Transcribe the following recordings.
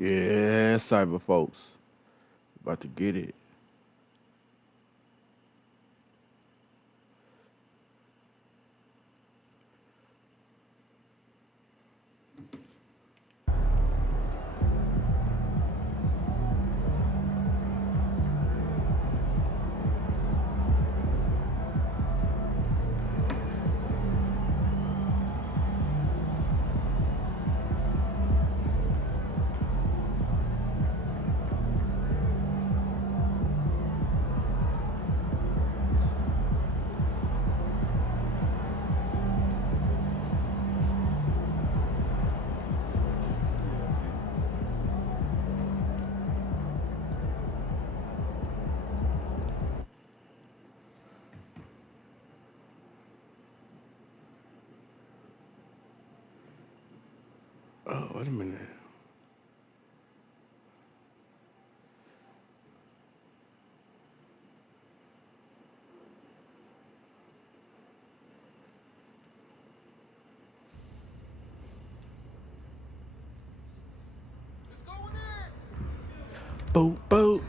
Yeah, cyber folks. About to get it. Oh, wait a minute. Boop, boop.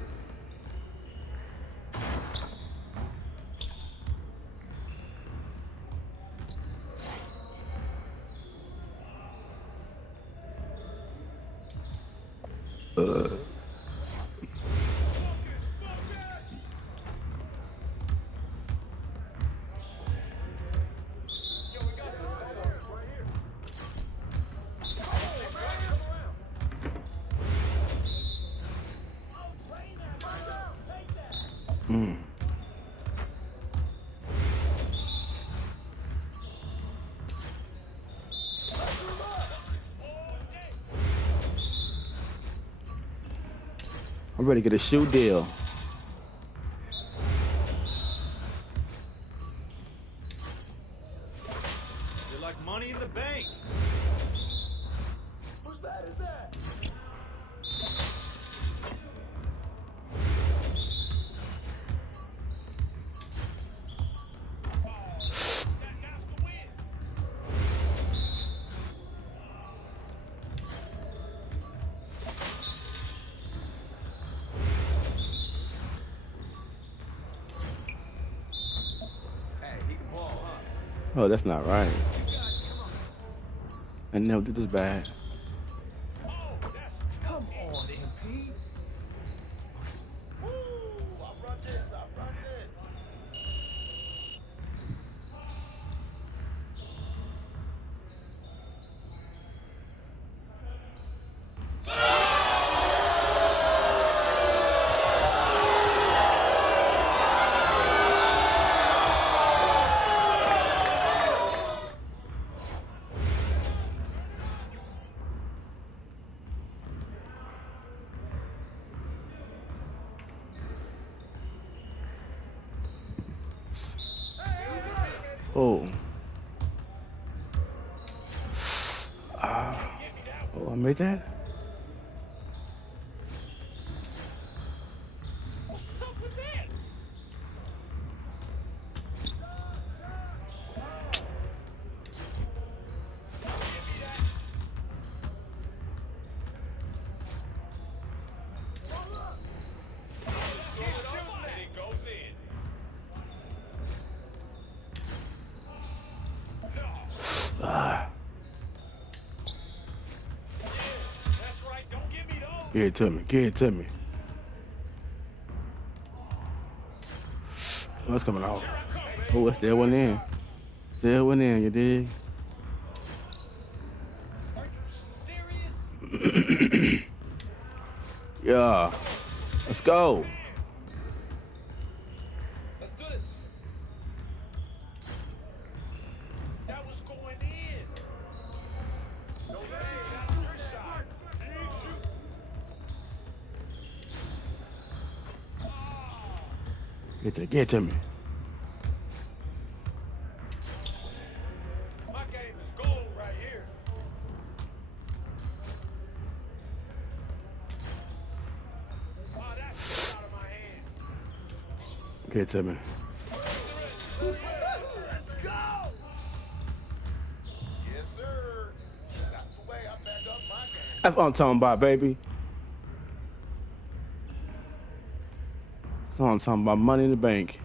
I'm ready to get a shoe deal. You're like money in the bank. Whose bad is that? Hey, he can ball, huh? Oh, that's not right. I never did this bad. Come on, MP. Woo! I run this. Oh. Oh, I made that? What's up with that? It goes in. That's right. Don't give me those. Give it to me. Give it to me. What's coming off? Oh, it still went in. Still went in, you dig? Are you serious? Yeah. Let's go. Let's do this. That was going in. No, that's your shot. Need you. Get to me. My game is gold right here. Oh, that's out of my hand. Get to me. Let's go. Yes, sir. That's the way I back up my game. That's what I'm talking about, baby. So I'm talking about money in the bank.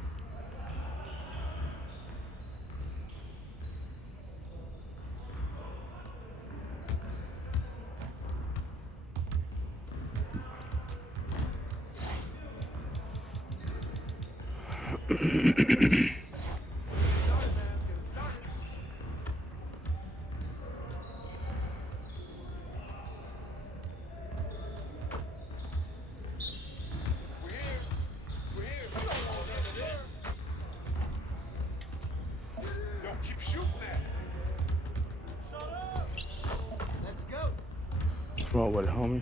Yo, keep shooting that. Shut up. Let's go. Let's roll with it, homie.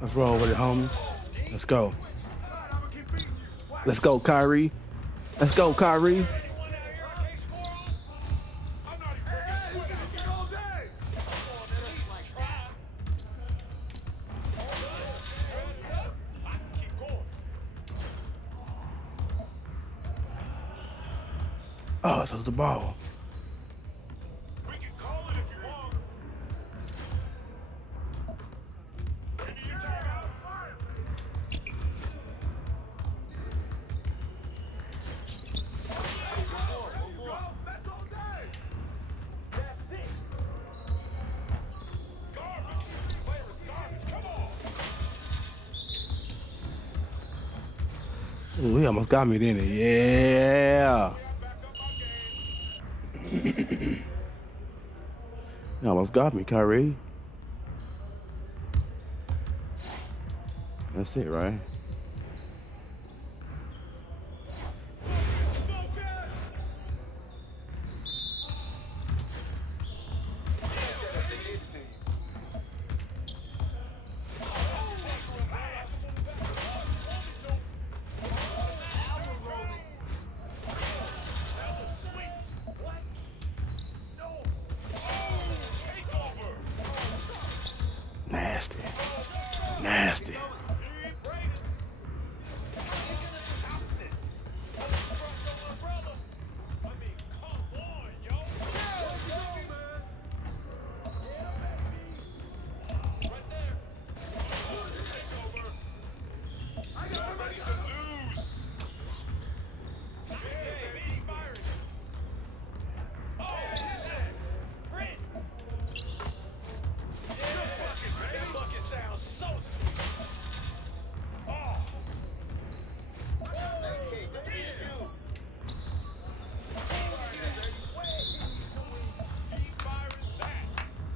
Let's roll with it, homie. Let's go. I'm gonna keep beating you. Watch. Let's go, Kyrie. Let's go, Kyrie. Anyone out here can't score on? I'm not even freaking swinging it all day. I can keep going. Oh, that was the ball. We can call it if you want. Give me your timeout. That's all day. That's it. Garbage. This player is garbage. Come on. Ooh, he almost got me, didn't he? Yeah. Back up my game. He almost got me, Kyrie. That's it, right? Nasty. Nasty.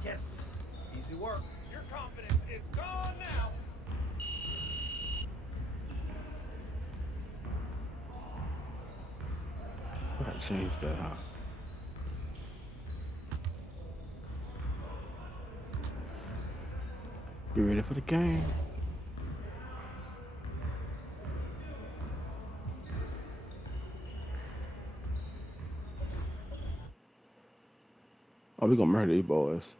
Yes. Easy work. Your confidence is gone now. Gotta change that, huh? You ready for the game? Oh, we gonna murder these boys.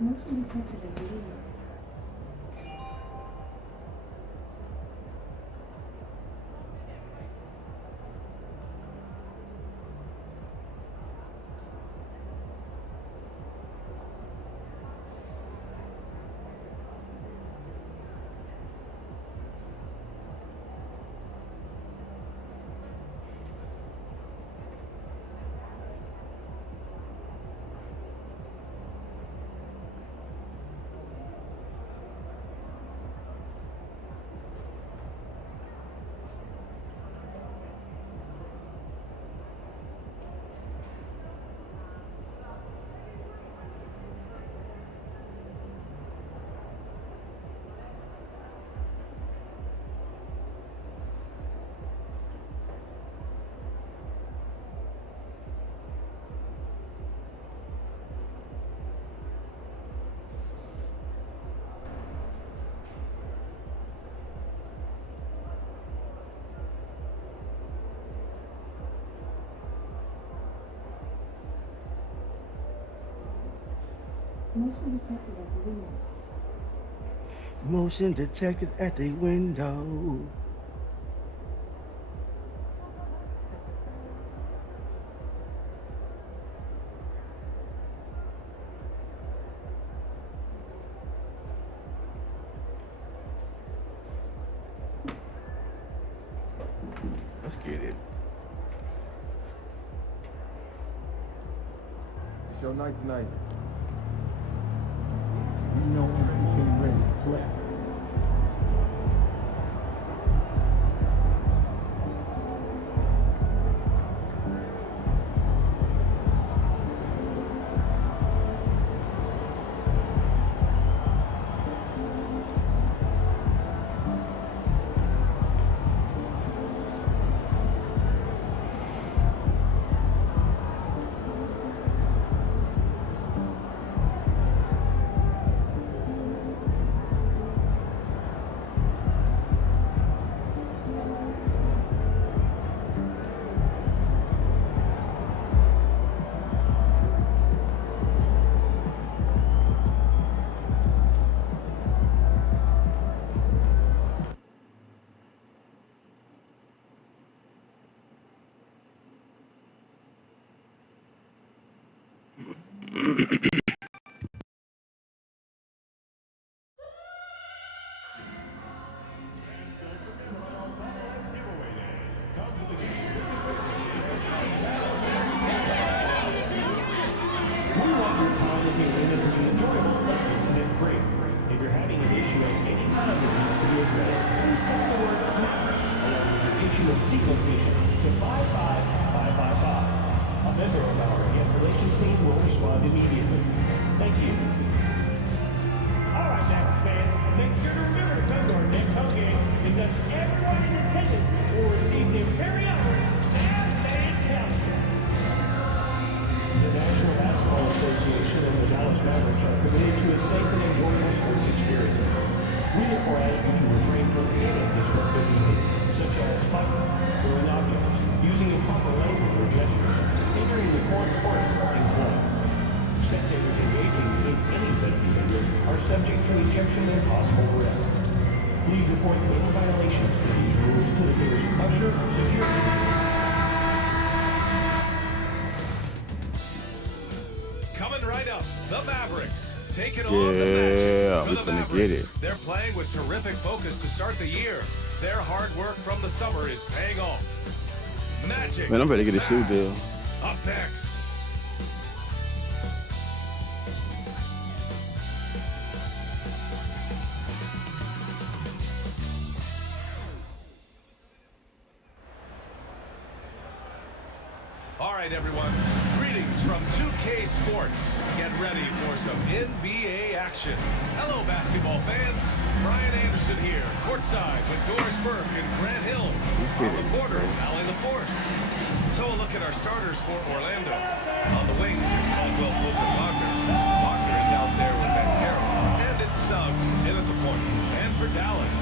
Motion detected in videos. Motion detected at the windows. Motion detected at the window. Let's get it. It's your night tonight. You know when you came ready to play. Coming right up, the Mavericks taking on Yeah, the Magic. For we the finna Mavericks, get it. they're playing with terrific focus to start the year. Their hard work from the summer is paying off. Magic. Man, I'm ready to get a shoe deal. Up next. All right, everyone. Greetings from 2K Sports. Get ready for some NBA action. Hello, basketball fans. Brian Anderson here, courtside with Doris Burke and Grant Hill. Our reporters, Allie LaForce. So a look at our starters for Orlando. On the wings, it's Caldwell Pope and Wagner. Wagner is out there with Ben Carroll. And it's Suggs in at the point. And for Dallas,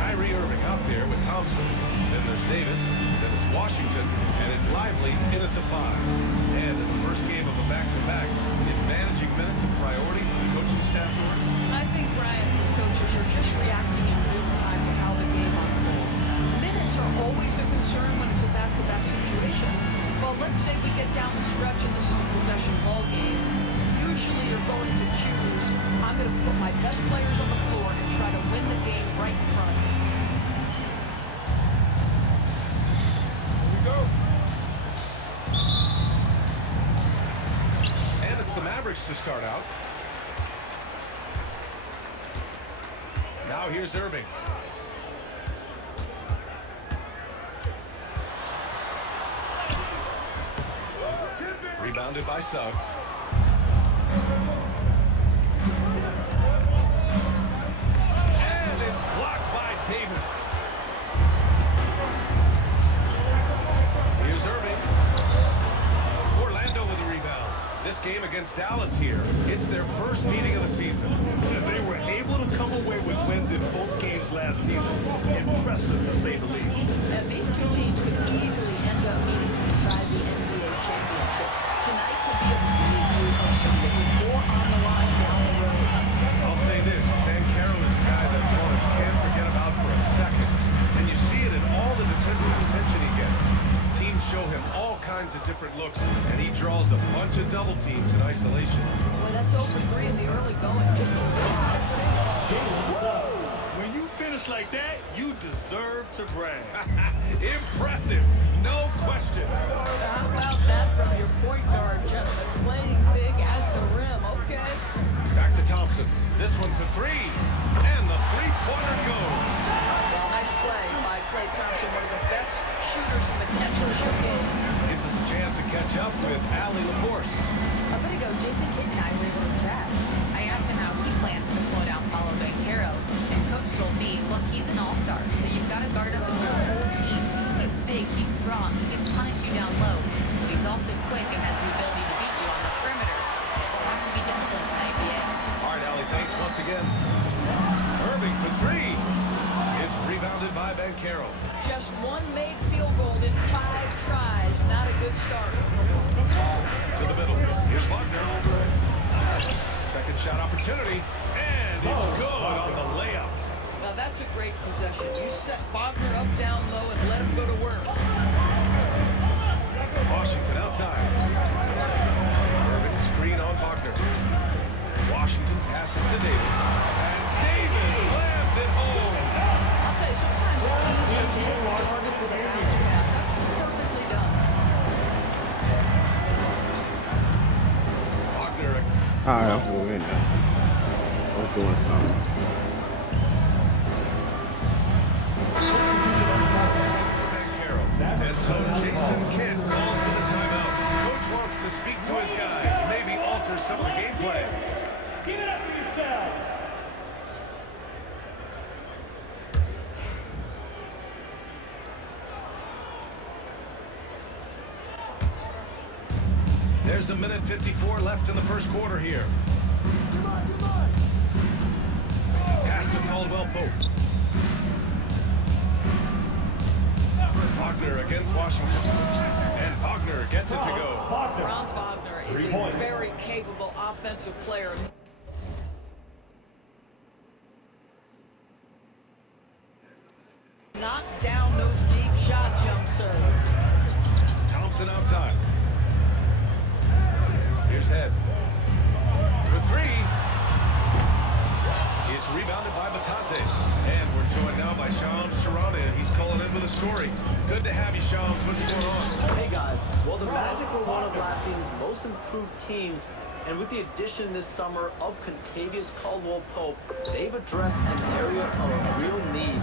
Kyrie Irving out there with Thompson. Then there's Davis. Then it's Washington. And it's Lively in at the 5. And in the first game of a back-to-back, is managing minutes a priority for the coaching staff, Doris? I think, Brian, the coaches are just reacting in real time to how the game unfolds. Minutes are always a concern when it's a back-to-back situation. Well, let's say we get down the stretch and this is a possession ball game. Usually you're going to choose, I'm going to put my best players on the floor and try to win the game right in front of me. Here we go. And it's the Mavericks to start out. Now here's Irving. Rebounded by Suggs. And it's blocked by Davis. Here's Irving. Orlando with a rebound. This game against Dallas here, it's their first meeting of the season. And they were able to come away with wins in both games last season. Impressive, to say the least. And these two teams could easily end up meeting to decide the NBA championship. Tonight could be a preview of something with more on the line down kinds of different looks, and he draws a bunch of double teams in isolation. Boy, that's 0 for 3 in the early going. Just a little out of sync. When you finish like that, you deserve to brag. Impressive, no question. How about that from your point guard, gentlemen? Playing big at the rim, okay? Back to Thompson. This one for 3. And the three-pointer goes. Well, nice play by Klay Thompson, one of the best shooters in the catch-and-shoot game. Gives us a chance to catch up with Allie LaForce. A bit ago, Jason Kidd and I were able to chat. I asked him how he plans to slow down Paulo Banchero, and Coach told me, look, he's an all-star, so you've got to guard him with your whole team. He's big, he's strong, he can punish you down low, but he's also quick and has the ability to beat you on the perimeter. He'll have to be disciplined tonight, BA. All right, Allie, thanks once again. Irving for 3. It's rebounded by Banchero. Just one made field goal in 5 tries. Not a good start. To the middle. Here's Wagner. Second shot opportunity. And it's good on the layup. Now that's a great possession. You set Wagner up down low and let him go to work. Washington outside. Irving screen on Wagner. Washington passes to Davis. And Davis slams it home. I'll tell you, sometimes it's easier to hit the target with a bounce pass. That's perfectly done. Wagner. All right, I'm going in there. I'm doing something. Banchero. And so Jason Kidd calls for the timeout. Coach wants to speak to his guys, maybe alter some of the gameplay. Give it up for yourself. There's a minute 54 left in the first quarter here. Come on, come on. Pass to Caldwell Pope. Wagner against Washington. And Wagner gets it to go. Franz Wagner is a very capable offensive player. Knock down those deep shot jumps, sir. Thompson outside. Here's Head. For 3. It's rebounded by Batase. And we're joined now by Shams Charania. He's calling in with a story. Good to have you, Shams. What's going on? Hey guys, well the Magic were one of last season's most improved teams, and with the addition this summer of Contavious Caldwell-Pope, they've addressed an area of real need.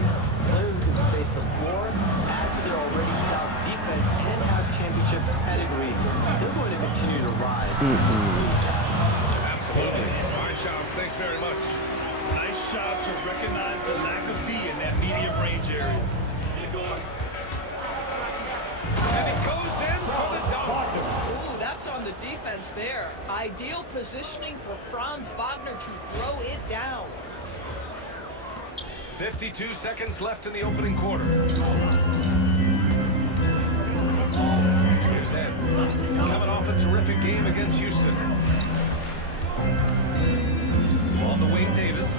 Players who can space the floor, add to their already stout defense, and has championship pedigree. They're going to continue to rise. Absolutely. All right, Shams, thanks very much. Nice job to recognize the lack of D in that medium range area. And it goes in for the dunk. Ooh, that's on the defense there. Ideal positioning for Franz Wagner to throw it down. 52 seconds left in the opening quarter. Here's Head. Coming off a terrific game against Houston. On the wing, Davis.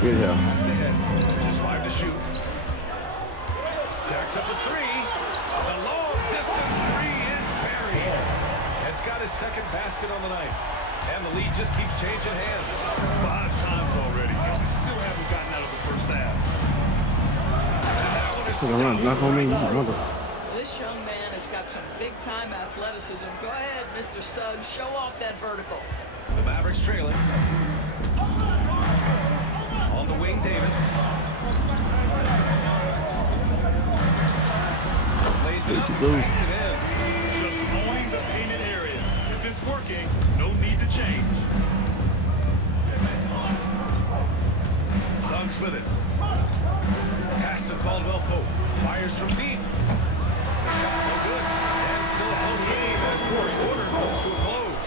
Good help. Pass to Head. Just 5 to shoot. Jacks up a 3. The long distance 3 is buried. Head's got his second basket on the night. And the lead just keeps changing hands. 5 times already, and we still haven't gotten out of the first half. Knock on me, brother. This young man has got some big-time athleticism. Go ahead, Mr. Suggs. Show off that vertical. The Mavericks trailing. On the wing, Davis. Lays it up, banks it in. Just owning the painted area. If it's working, no need to change. Suggs with it. Pass to Caldwell Pope. Fires from deep. The shot no good. And still a close game as the first quarter comes to a close.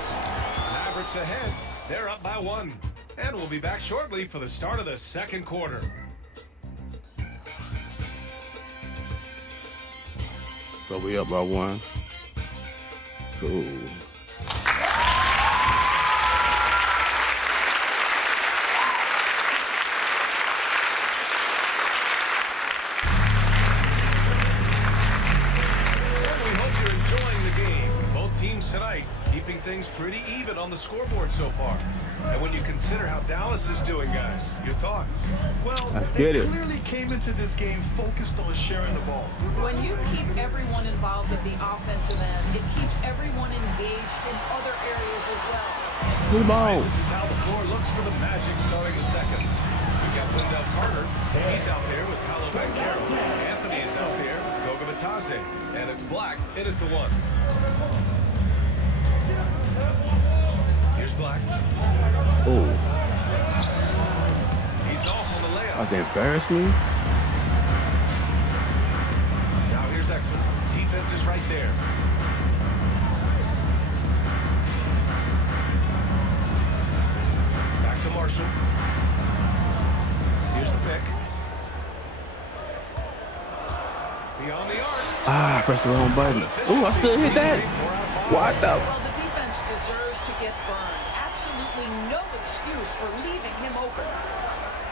Mavericks ahead. They're up by 1. And we'll be back shortly for the start of the second quarter. So we up by 1. Cool. tonight, keeping things pretty even on the scoreboard so far. And when you consider how Dallas is doing, guys, your thoughts? Well, Let's they get it. clearly came into this game focused on sharing the ball. When you keep everyone involved at the offensive end, it keeps everyone engaged in other areas as well. Blue ball. This is how the floor looks for the Magic starting the second. We've got Wendell Carter. He's out there with Paolo Banchero. Anthony is out there. Goga Batase. And it's Black in at the one. Here's Black. Oh, He's off on the layup. oh, they embarrassed me. Now here's Exum. Defense is right there. Back to Marshall. Here's the pick. Beyond the arc. Ah, I pressed the wrong button. Oh, I still hit that. What the? Well, the defense deserves to get burned. Absolutely no excuse for leaving him open.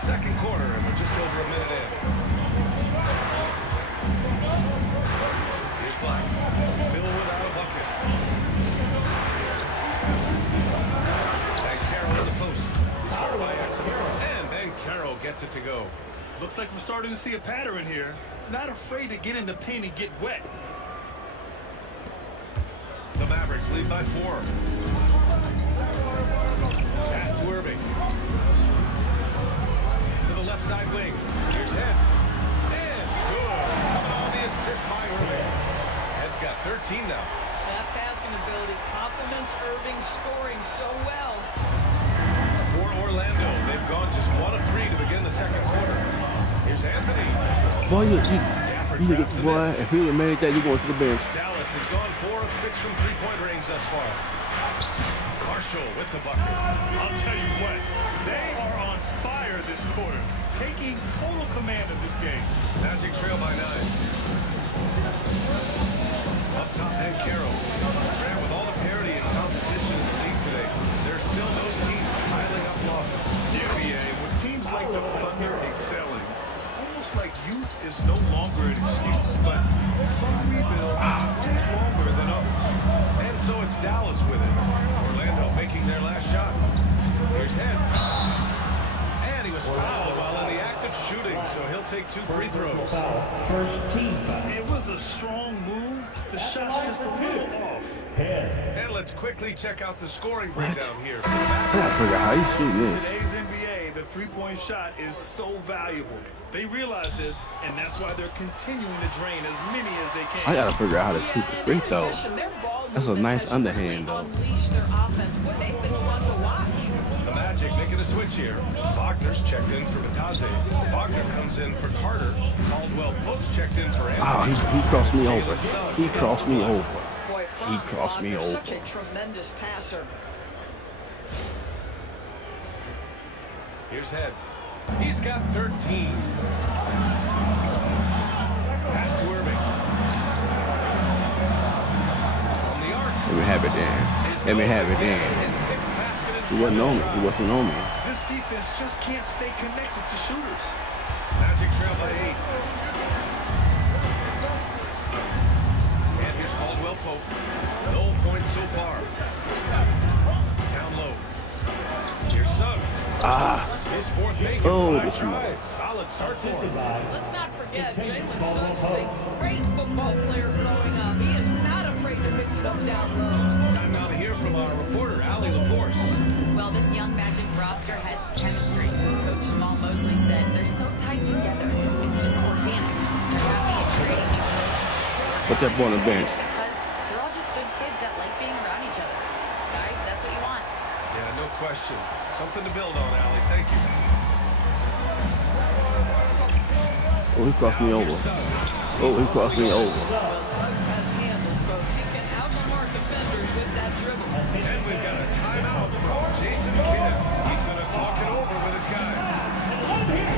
Second quarter, and we're just over a minute in. Here's Black. Still without a bucket. And Carroll in the post. He's scored by Exum. And then Carroll gets it to go. Looks like we're starting to see a pattern here. Not afraid to get in the paint and get wet. The Mavericks lead by 4. Pass to Irving. To the left side wing. Here's Head. And good. Coming on the assist by Irving. Head's got 13 now. That passing ability complements Irving's scoring so well. For Orlando, they've gone just 1 of 3 to begin the second quarter. Here's Anthony. Boy, you Gafford get grabs the boy. miss. If he would have made that, you going to the bench. Dallas has gone 4 of 6 from three-point range thus far. Marshall with the bucket. I'll tell you what, they are on fire this quarter, taking total command of this game. Magic trail by 9. Up top, and Carroll. Grant, with all the parity and competition in the league today, there are still those teams piling up losses. The NBA, with teams like the Thunder excelling, it's almost like youth is no longer an excuse, but some rebuilds take longer than others. And so it's Dallas with it. Orlando making their last shot. Here's Head. And he was fouled while in the act of shooting, so he'll take 2 free throws. First team foul. It was a strong move. The shot's just a little off. And let's quickly check out the scoring breakdown here. For the I gotta figure out how you shoot In this. today's NBA, the three-point shot is so valuable. They realize this, and that's why they're continuing to drain as many as they can. I gotta figure out how to shoot the free throw. That's a nice Has underhand, really though. unleashed their offense. Boy, they've been fun to watch. The Magic making a switch here. Wagner's checked in for Batase. Wagner comes in for Carter. Caldwell Pope's checked in for Anthony. Oh, he crossed me over. He crossed me over. Boy, He Franz crossed me Wagner's over. such a tremendous passer. Here's Head. He's got 13. Pass to Irving. From the arc. Let me have it then. Let me have it then. His 6th basket in He wasn't on me. He wasn't on me. This defense just can't stay connected to shooters. Magic trail by 8. And here's Caldwell Pope. No points so far. Down low. Here's Suggs. His 4th make in Oh, 5 this one. tries. Solid start for him. Let's not forget, Jalen Suggs is a great football player growing up. He is not afraid to mix it up down low. Time now to hear from our reporter, Allie LaForce. Well, this young Magic roster has chemistry. Coach Jamal Mosley said they're so tight together. It's just organic. They're happy and trading these relationships. Put that boy on the bench. Because they're all just good kids that like being around each other. Guys, that's what you want. Yeah, no question. Something to build on, Allie. Thank you. Oh, he crossed me over. Oh, he crossed me over. Well, Suggs has handles, folks. He can outsmart defenders with that dribble. And we've got a timeout from Jason Kidd. He's going to talk it over with his guys.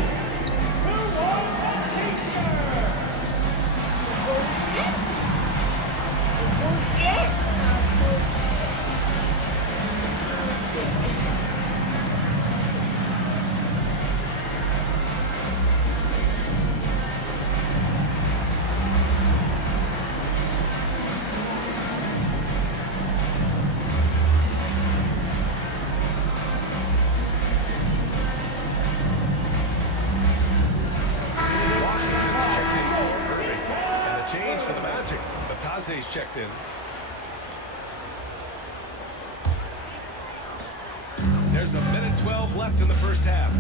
Yalise's checked in. There's a minute 12 left in the first half.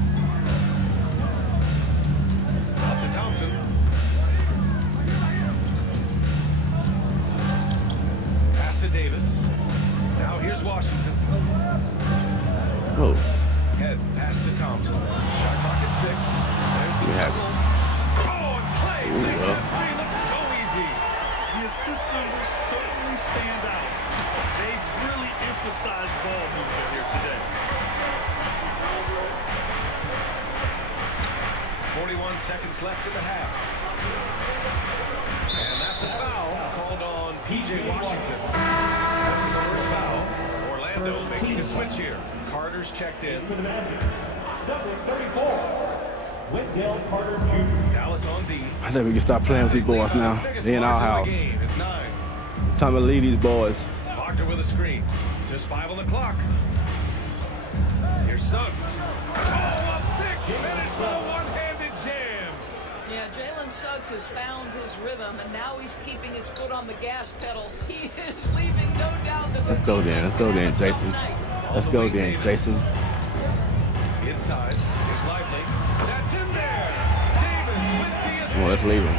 Out to Thompson. Pass to Davis. Now here's Washington. Oh. Head pass to Thompson. Shot clock at 6. There's the dribble. Oh, and Clay makes that three look so easy. The assist numbers certainly stand out. They've really emphasized ball movement here today. 41 seconds left in the half. And that's a foul called on P.J. Washington. That's his first foul. Orlando making a switch here. Carter's checked in. Number 34, Wendell Carter Jr. Dallas on D. I think we can stop playing with these boys now. They in our house. It's 9. It's time to leave these boys. Wagner with a screen. Just 5 on the clock. Here's Suggs. Oh, a big finish with a one-handed jam. Yeah, Jalen Suggs has found his rhythm, and now he's keeping his foot on the gas pedal. He is leaving no doubt that Let's go then. Let's go then, Jason. Let's go then, Jason. Inside. Here's Lively. That's in there. Davis with the assist. Come on, let's leave them.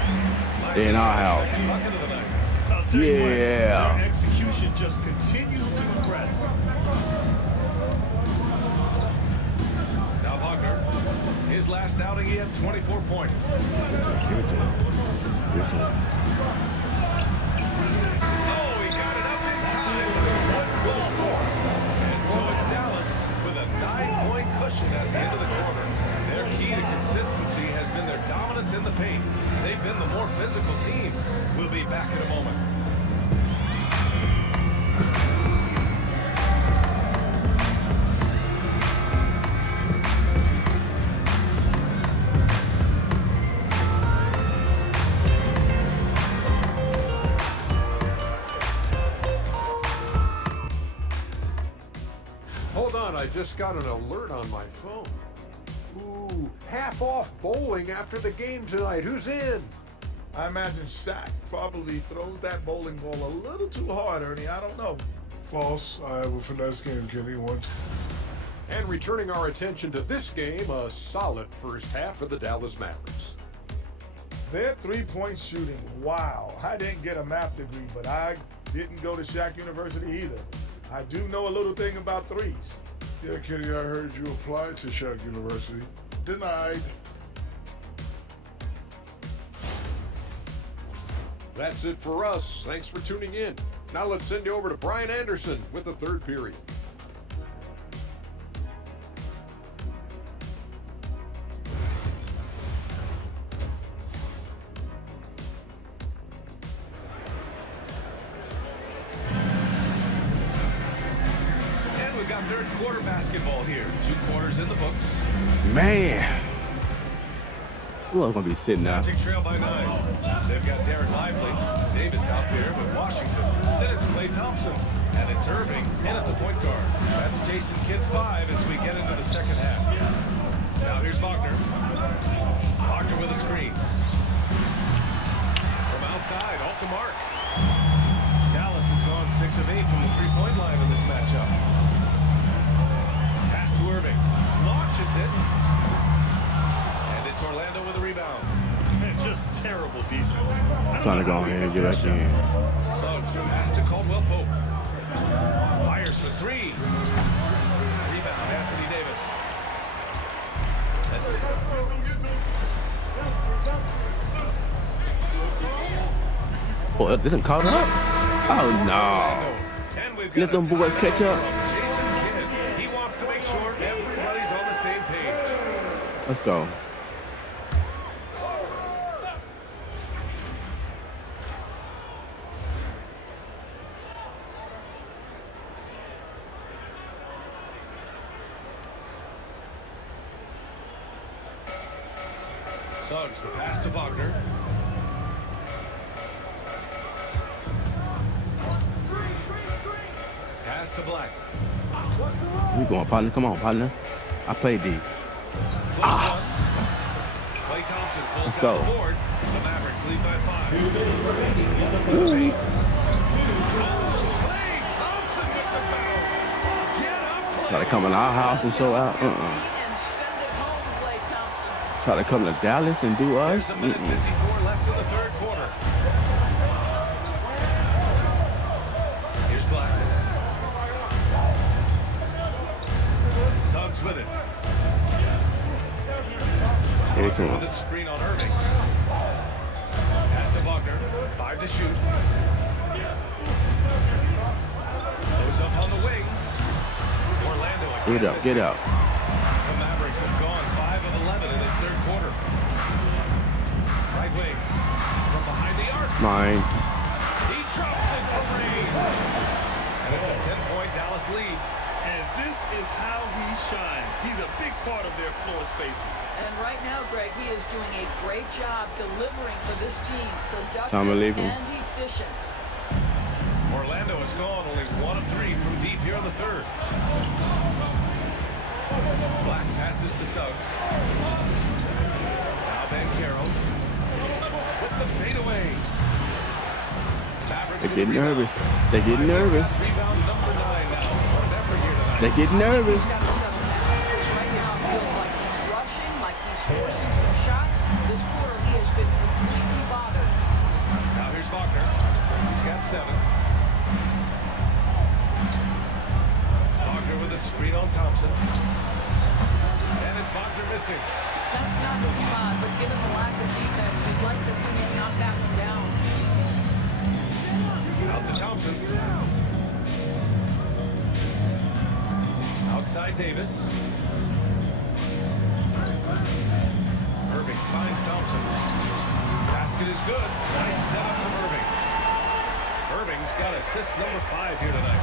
They're in our house. Second bucket of the night. I'll tell you what, Yeah. their execution just continues to impress. Now Wagner. His last outing, he had 24 points. Give it to him. Give it to him. Oh, he got it up in time. Wouldn't fall for it. And so it's Dallas with a 9-point cushion at the end of the quarter. Their key to consistency has been their dominance in the paint. They've been the more physical team. We'll be back in a moment. Hold on, I just got an alert on my phone. Ooh, half off bowling after the game tonight. Who's in? I imagine Shaq probably throws that bowling ball a little too hard, Ernie. I don't know. False. I have a finesse game, Kenny. And returning our attention to this game, a solid first half for the Dallas Mavericks. Their three-point shooting, wow. I didn't get a math degree, but I didn't go to Shaq University either. I do know a little thing about threes. Yeah, Kenny, I heard you applied to Shaq University. Denied. That's it for us. Thanks for tuning in. Now let's send you over to Brian Anderson with the third period. And we've got third quarter basketball here. 2 quarters in the books. Man. Who else gonna be sitting now? Mounting trail by 9. They've got Derek Lively. Davis out there with Washington. Then it's Klay Thompson. And it's Irving in at the point guard. That's Jason Kidd's 5 as we get into the second half. Now here's Wagner. Wagner with a screen. From outside, off the mark. Dallas has gone 6 of 8 from the three-point line in this matchup. Pass to Irving. Launches it. And it's Orlando with a rebound. Just terrible defense. I'm trying to go ahead and get back in. Suggs, the pass to Caldwell Pope. Fires for 3. Rebound, Anthony Davis. Oh, they didn't call it up? Oh, no. And we've got Let them a boys timeout catch up. from Jason Kidd. He wants to make sure everybody's on the same page. Let's go. Suggs, the pass to Wagner. Pass to Black. We going, partner. Come on, partner. I play D. Klay Thompson pulls Let's down go. the board. The Mavericks lead by 5. Ooh. Clay Thompson with the bounce. Get up, Clay. Try to come in our house and show out. And send it home, Klay Thompson. Try to come to Dallas and do us. There's a minute 54 left in the third quarter. Here's Black. Suggs with it. Give it to him. With a screen on Irving. Pass to Wagner. 5 to shoot. Goes up on the wing. Orlando again. Get up, get up. The Mavericks have gone 5 of 11 in this third quarter. Right wing. From behind the arc. Mine. He drops it for rain. And it's a 10-point Dallas lead. And this is how he shines. He's a big part of their floor spacing. And right now, Greg, he is doing a great job delivering for this team. Time to leave Productive him. and efficient. Orlando has gone only 1 of 3 from deep here in the third. Black passes to Suggs. Now Banchero with the fadeaway. They get nervous. They get nervous. Rebound number 9 now. What an effort here tonight. They get nervous. He's got to settle down because right now it feels like he's rushing, like he's forcing some shots. This quarter, he has been completely bothered. Now here's Wagner. He's got 7. Wagner with a screen on Thompson. And it's Wagner missing. That's not the spot, but given the lack of defense, we'd like to see him knock that one down. Out to Thompson. Outside Davis. Irving finds Thompson. Basket is good. Nice setup from Irving. Irving's got assist number 5 here tonight.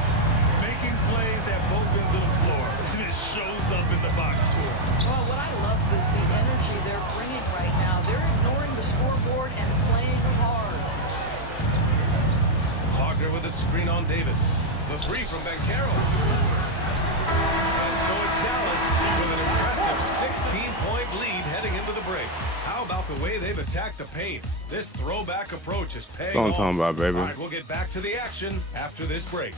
Making plays at both ends of the floor. And it shows up in the box score. Well, what I love is the energy they're bringing right now. They're ignoring the scoreboard and playing hard. Wagner with a screen on Davis. The 3 from Banchero. And so it's Dallas with an impressive 16-point lead heading into the break. How about the way they've attacked the paint? This throwback approach is paying off. That's what I'm talking about, baby. All right, we'll get back to the action after this break.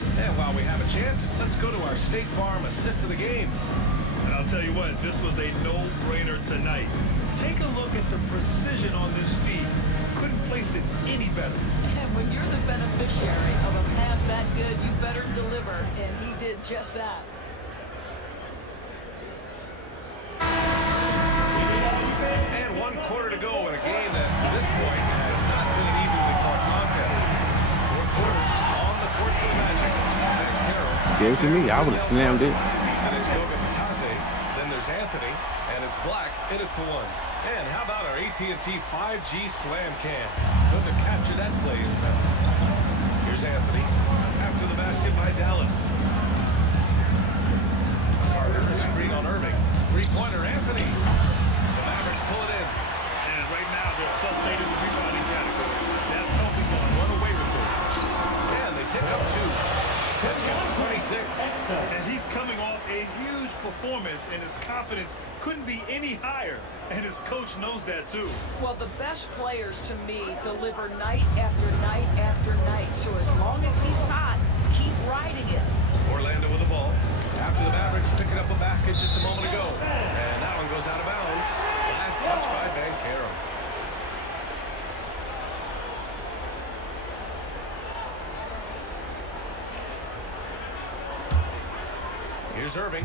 And while we have a chance, let's go to our State Farm assist of the game. And I'll tell you what, this was a no-brainer tonight. Take a look at the precision on this feed. Couldn't place it any better. And when you're the beneficiary of a pass that good, you better deliver. And he did just that. And 1 quarter to go in a game that, to this point, has not been an evenly fought contest. Fourth quarter, on the court for the Magic. Banchero. Give it to me. I would have slammed it. And it's Goga Batase. Then there's Anthony. And it's Black in it for 1. And how about our AT&T 5G Slam Cam? Couldn't have captured that play. Here's Anthony. After the basket by Dallas. Carter, screen on Irving. 3-pointer, Anthony. The Mavericks pull it in. And right now, they're +8 in the rebounding category. That's helping them run away with this. And they pick up 2. That's got 26. And he's coming off a huge performance, and his confidence couldn't be any higher. And his coach knows that, too. Well, the best players, to me, deliver night after night after night. So as long as he's hot, keep riding it. Orlando with the ball. After the Mavericks picking up a basket just a moment ago. And that one goes out of bounds. Last touch by Banchero. Here's Irving.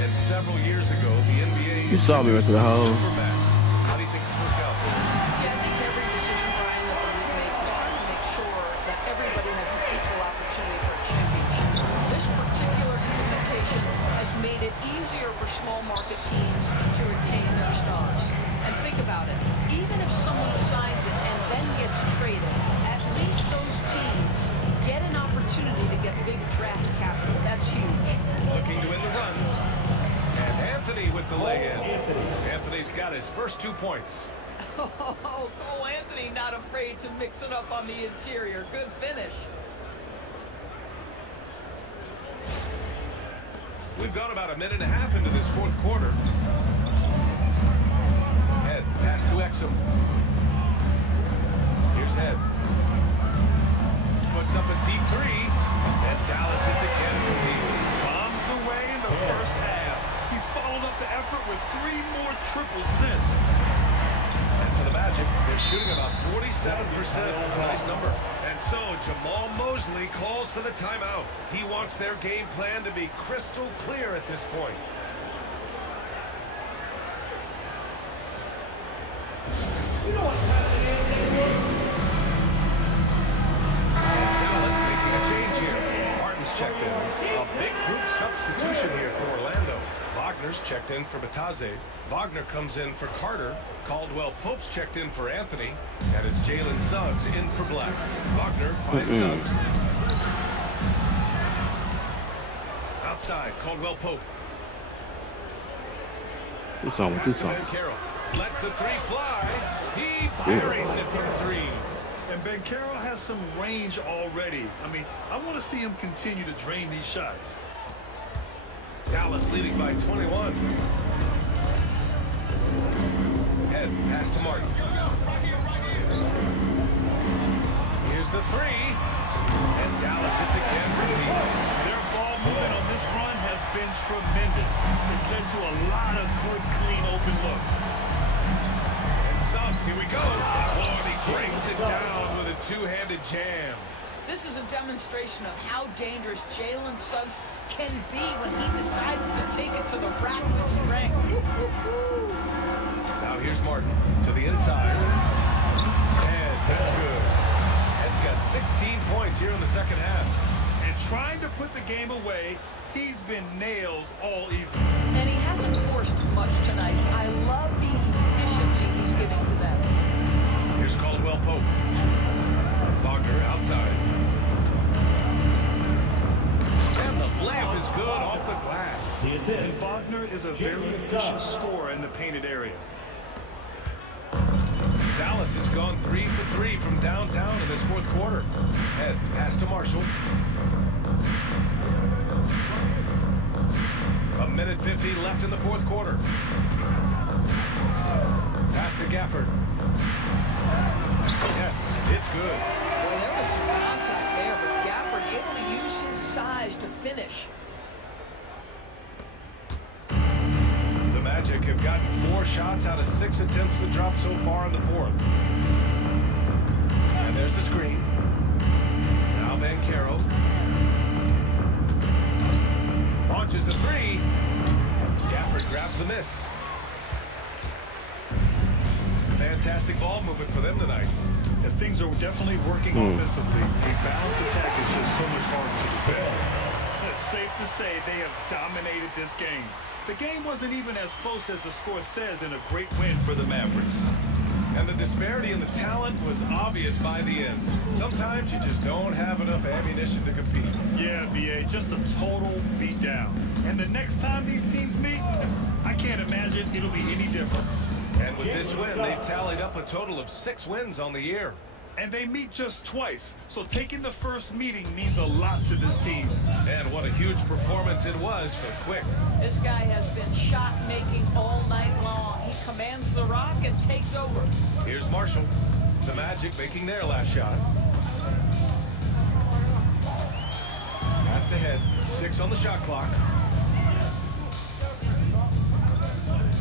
And several years ago, the NBA... You saw me into the hole. Supermax. How do you think it's worked out for us? Yeah, I think every decision, Brian, that the league makes is trying to make sure that everybody has an equal opportunity for a championship. This particular implementation has made it easier for small market teams to retain their stars. And think about it. Even if someone signs it and then gets traded, at least those teams get an opportunity to get big draft capital. That's huge. Looking to win the run. And Anthony with Anthony's got his first 2 points. Oh, Cole Anthony not afraid to mix it up on the interior. Good finish. We've gone about a minute and a half into this fourth quarter. Head, pass to Exum. Here's Head. Puts up a deep three, and Dallas hits again from deep. Bombs away in the first half. He's followed up the effort with 3 more triples since. And for the Magic, they're shooting about 47%. Nice number. And so Jamal Mosley calls for the timeout. He wants their game plan to be crystal clear at this point. You know what time it is, Dallas making a change here. Martin's checked in. A big group substitution here for Orlando. Wagner's checked in for Bataze. Wagner comes in for Carter. Caldwell Pope's checked in for Anthony. And it's Jalen Suggs in for Black. Wagner finds Suggs. Outside, Caldwell Pope. What's on with this Ben Carroll lets the three fly. He buries it from 3. And Ben Carroll has some range already. I mean, I want to see him continue to drain these shots. Dallas leading by 21. Head, pass to Martin. Here's the 3. And Dallas hits again from deep. Their ball movement on this run has been tremendous. It's led to a lot of good, clean, open looks. And Suggs, here we go. Oh, and he brings it down with a 2-handed jam. This is a demonstration of how dangerous Jalen Suggs can be when he decides to take it to the rack with strength. Now here's Martin to the inside. And that's good. Head's got 16 points here in the second half. And trying to put the game away, he's been nails all evening. And he hasn't forced much tonight. I love the efficiency he's giving to them. Here's Caldwell Pope. Wagner outside. And the layup is good off the glass. And Wagner is a very efficient scorer in the painted area. Dallas has gone 3 for 3 from downtown in this fourth quarter. Head, pass to Marshall. A minute 50 left in the fourth quarter. Pass to Gafford. Yes, it's good. Well, there was some contact there, but Gafford able to use his size to finish. The Magic have gotten 4 shots out of 6 attempts to drop so far in the fourth. And there's the screen. Now Ben Carroll. Launches a 3. Gafford grabs the miss. Fantastic ball movement for them tonight. And things are definitely working offensively. A balanced attack is just so much harder to defend. It's safe to say they have dominated this game. The game wasn't even as close as the score says in a great win for the Mavericks. And the disparity in the talent was obvious by the end. Sometimes you just don't have enough ammunition to compete. Yeah, B.A., just a total beatdown. And the next time these teams meet, I can't imagine it'll be any different. And with this win, they've tallied up a total of 6 wins on the year. And they meet just twice, so taking the first meeting means a lot to this team. And what a huge performance it was for Quick. This guy has been shot making all night long. He commands the rock and takes over. Here's Marshall. The Magic making their last shot. Pass to Head. 6 on the shot clock.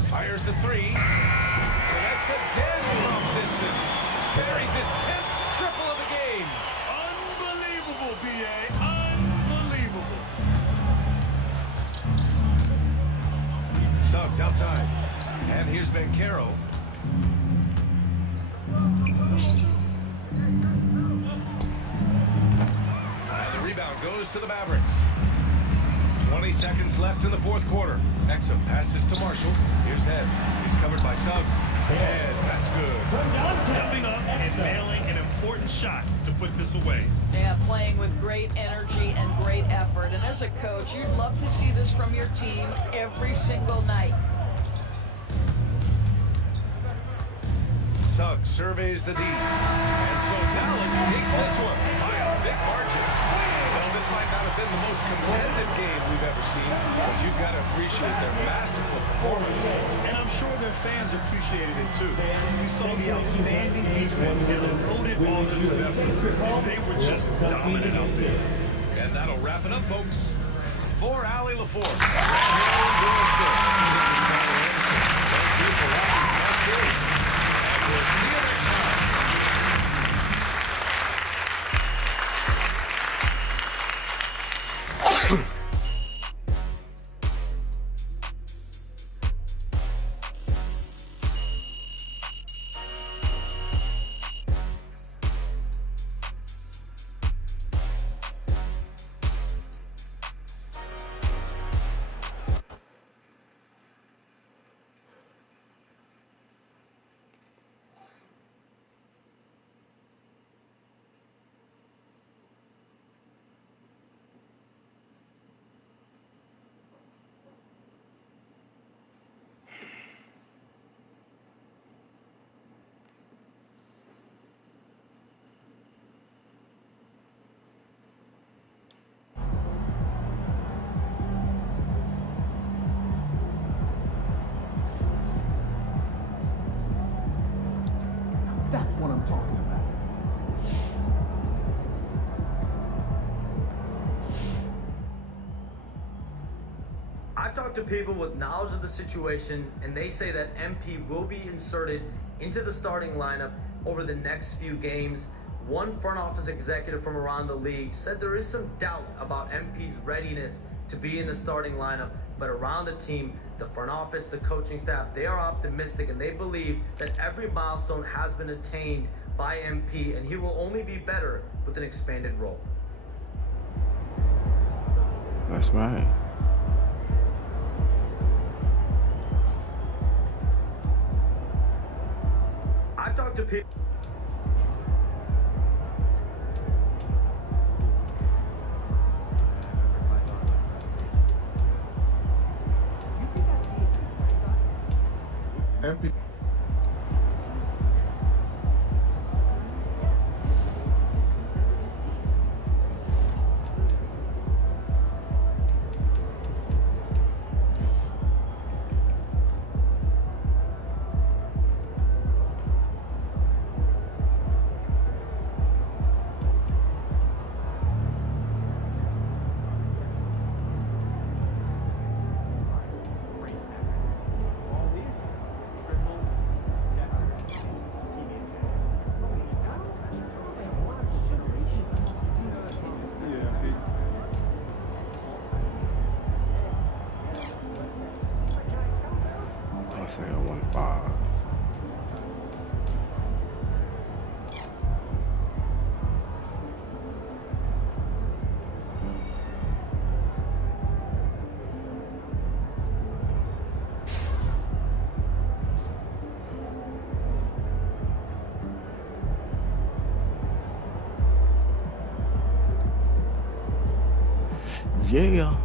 Fires the 3. Connects again from distance. Buries his 10th triple of the game. Unbelievable, B.A. Unbelievable. Suggs outside. And here's Ben Carroll. And the rebound goes to the Mavericks. 20 seconds left in the fourth quarter. Exum passes to Marshall. Here's Head. He's covered by Suggs. And that's good. Stepping up and nailing an important shot to put this away. Yeah, playing with great energy and great effort. And as a coach, you'd love to see this from your team every single night. Doug surveys the D. And so Dallas takes this one by a big margin. Well, this might not have been the most competitive game we've ever seen, but you've got to appreciate their masterful performance. And I'm sure their fans appreciated it too. We saw the outstanding defense and the loaded offensive effort. They were just dominant out there. And that'll wrap it up, folks. For Allie LaForce, Grant Hill and Doris Burke, this is Brian Anderson. Thank you for watching tonight's game. And we'll see you next time. That's what I'm talking about. I've talked to people with knowledge of the situation, and they say that MP will be inserted into the starting lineup over the next few games. One front office executive from around the league said there is some doubt about MP's readiness to be in the starting lineup, but around the team, the front office, the coaching staff, they are optimistic and they believe that every milestone has been attained by MP, and he will only be better with an expanded role. That's right. I've talked to people. MP. I say I want 5. Yeah.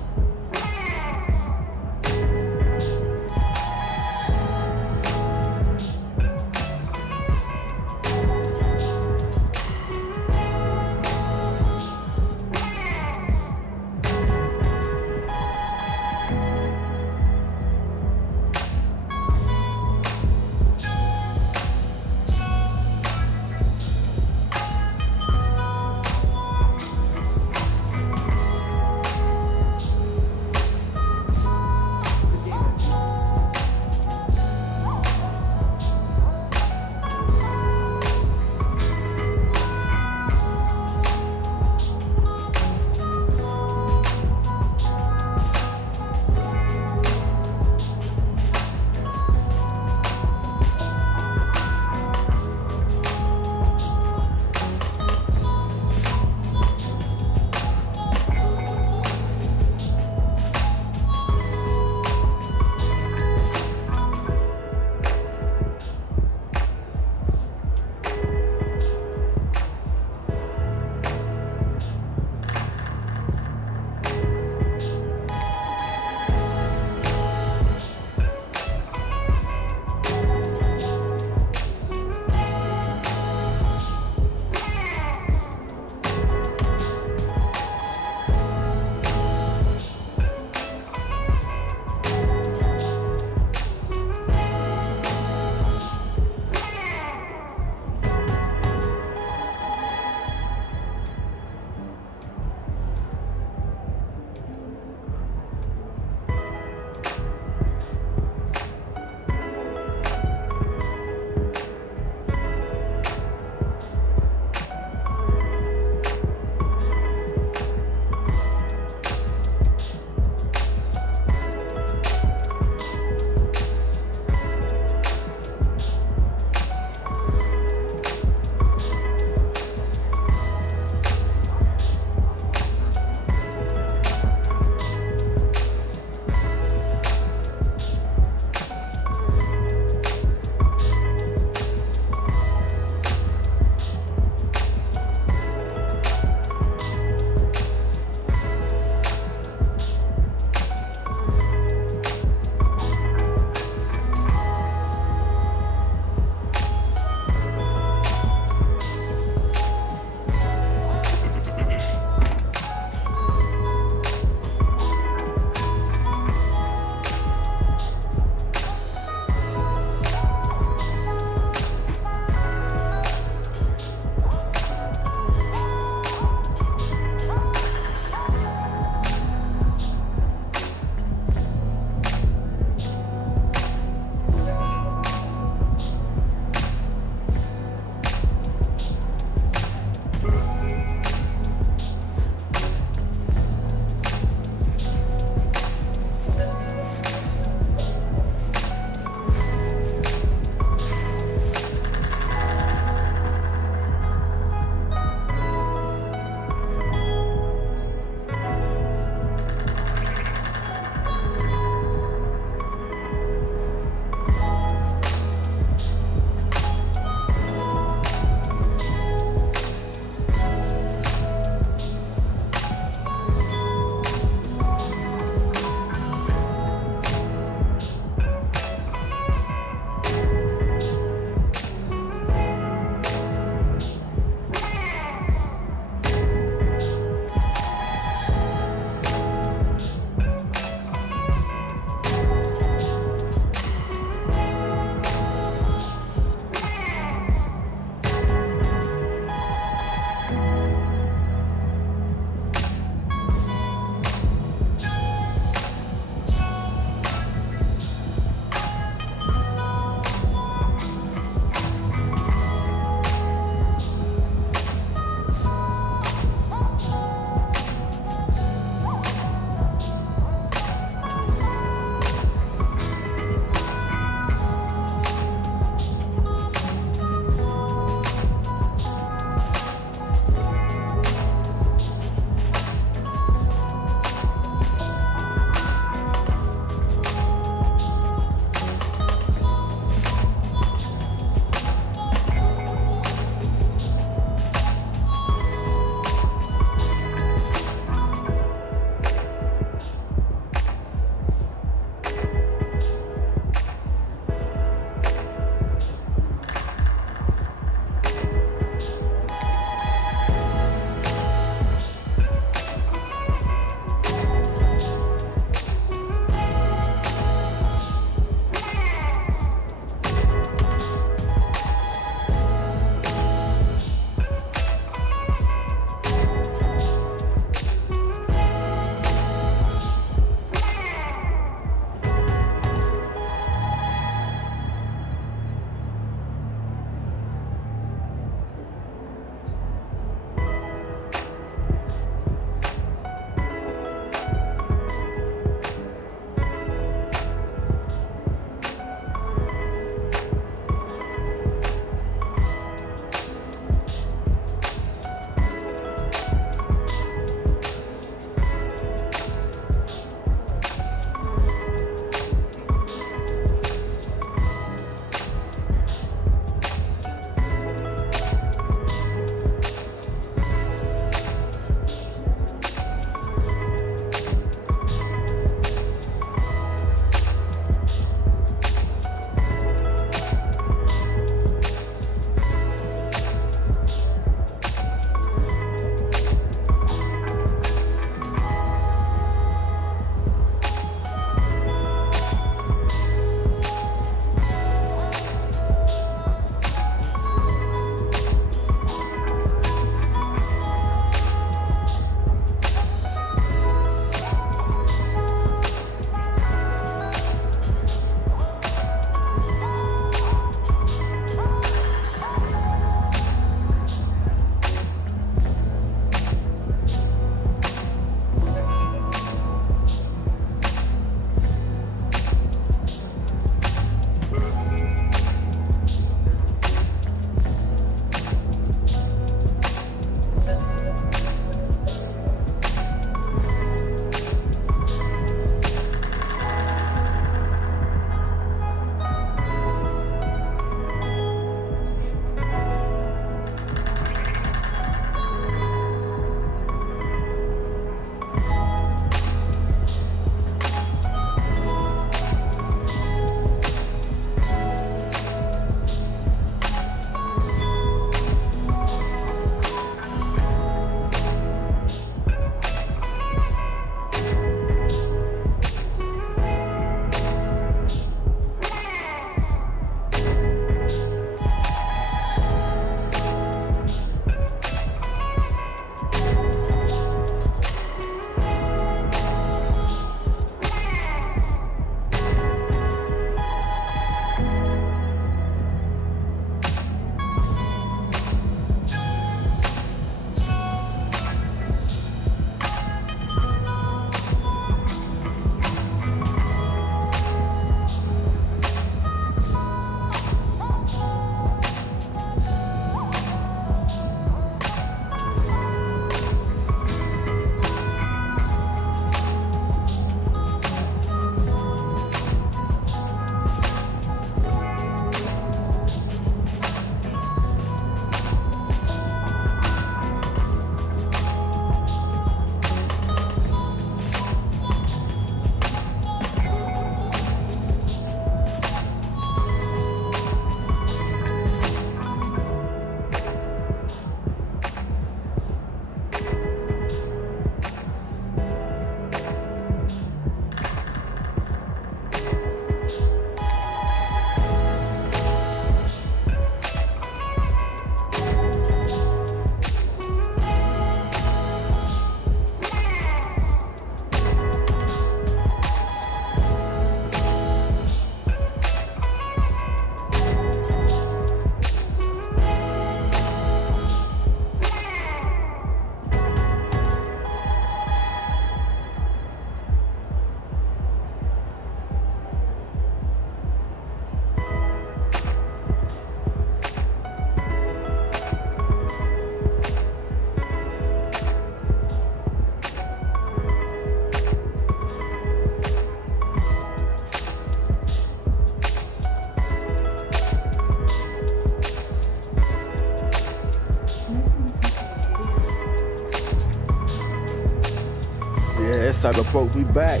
Yeah, Cyber folks, we back.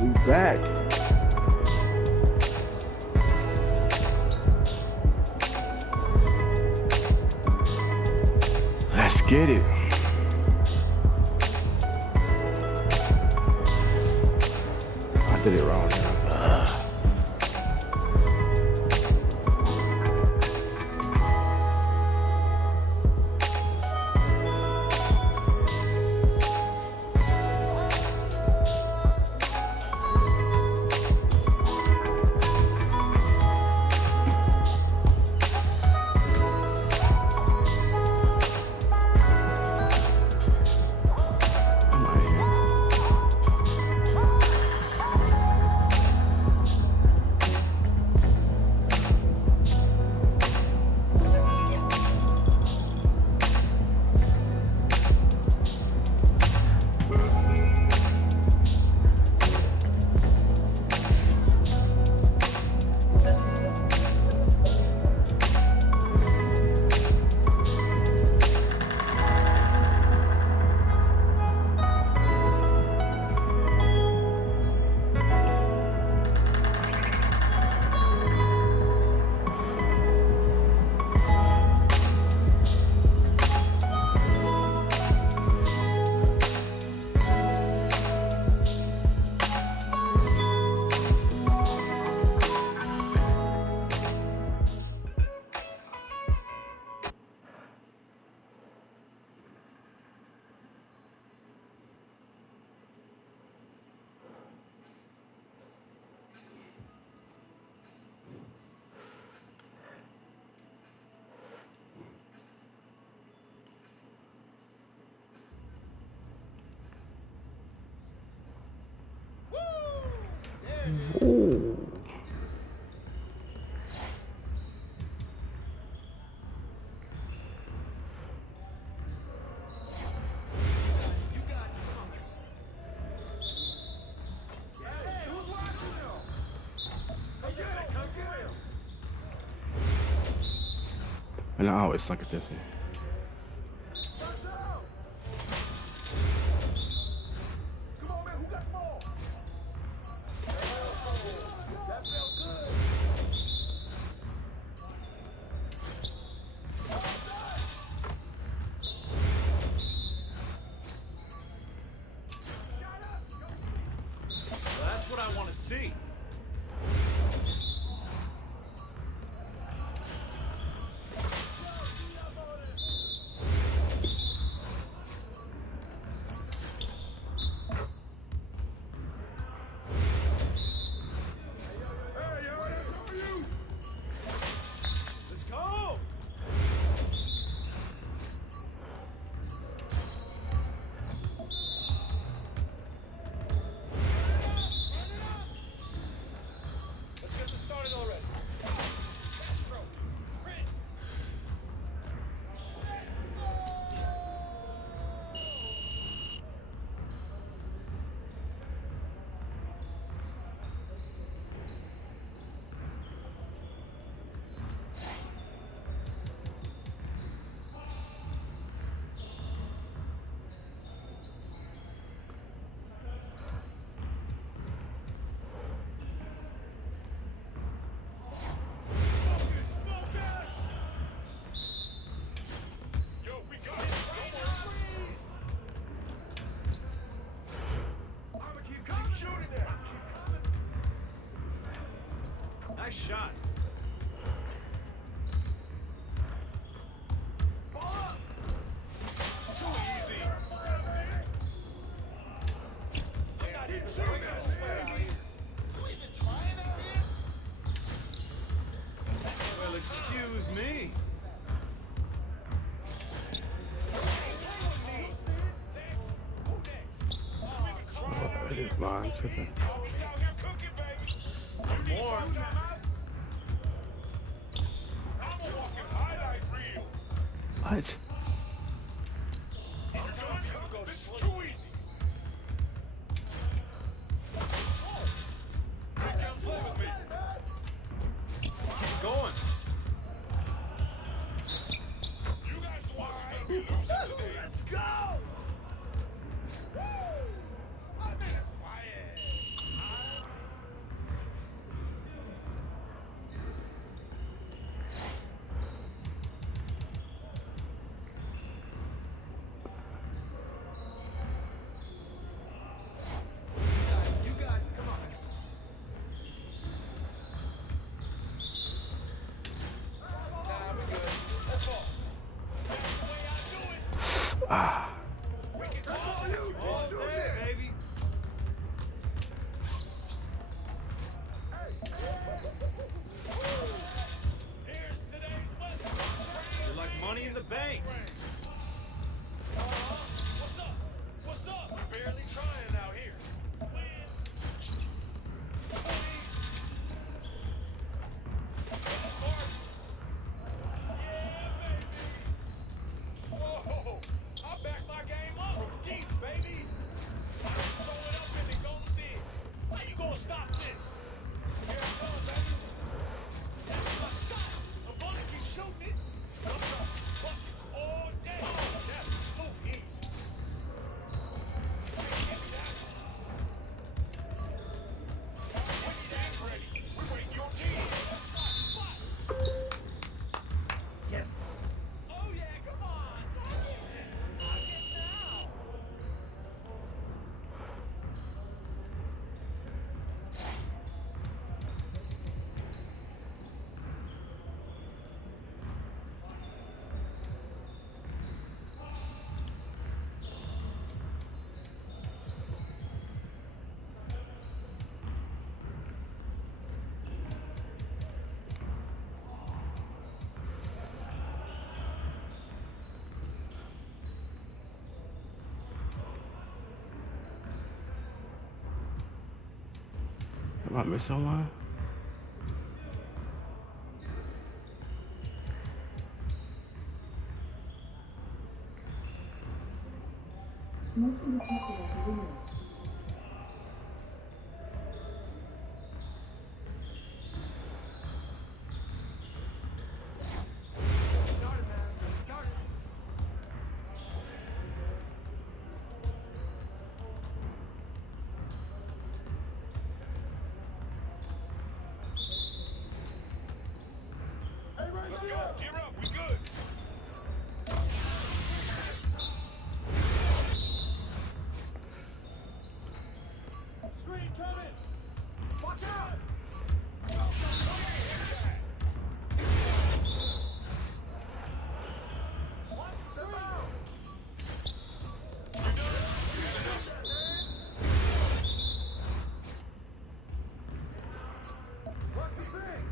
We back. Let's get it. I did it wrong. Ooh. And I always suck at this one. That's what I want to see. Let's go. Let's get this started already. Nice shot. Too easy. Well, excuse me. It is mine. More. What? This is too easy. Keep going. You guys watch me lose today. Let's go. You're like money in the bank. What's up? What's up? Barely trying out here. Whoa! I back my game up deep, baby. Throw it up and it goes in. How you gonna stop this? Here it comes, baby. That's my shot. The bullet keeps shooting it. What's up? Buckets all day. Oh, that's too easy. Give me that. Give me that ready. We're waiting your team. Yes. Oh yeah, come on. Talk it now. Am I missing someone? Motion detected at the windows. Let's go. Gear up. We good. Screen coming. Watch out. What's the mouth? You done? What's the thing?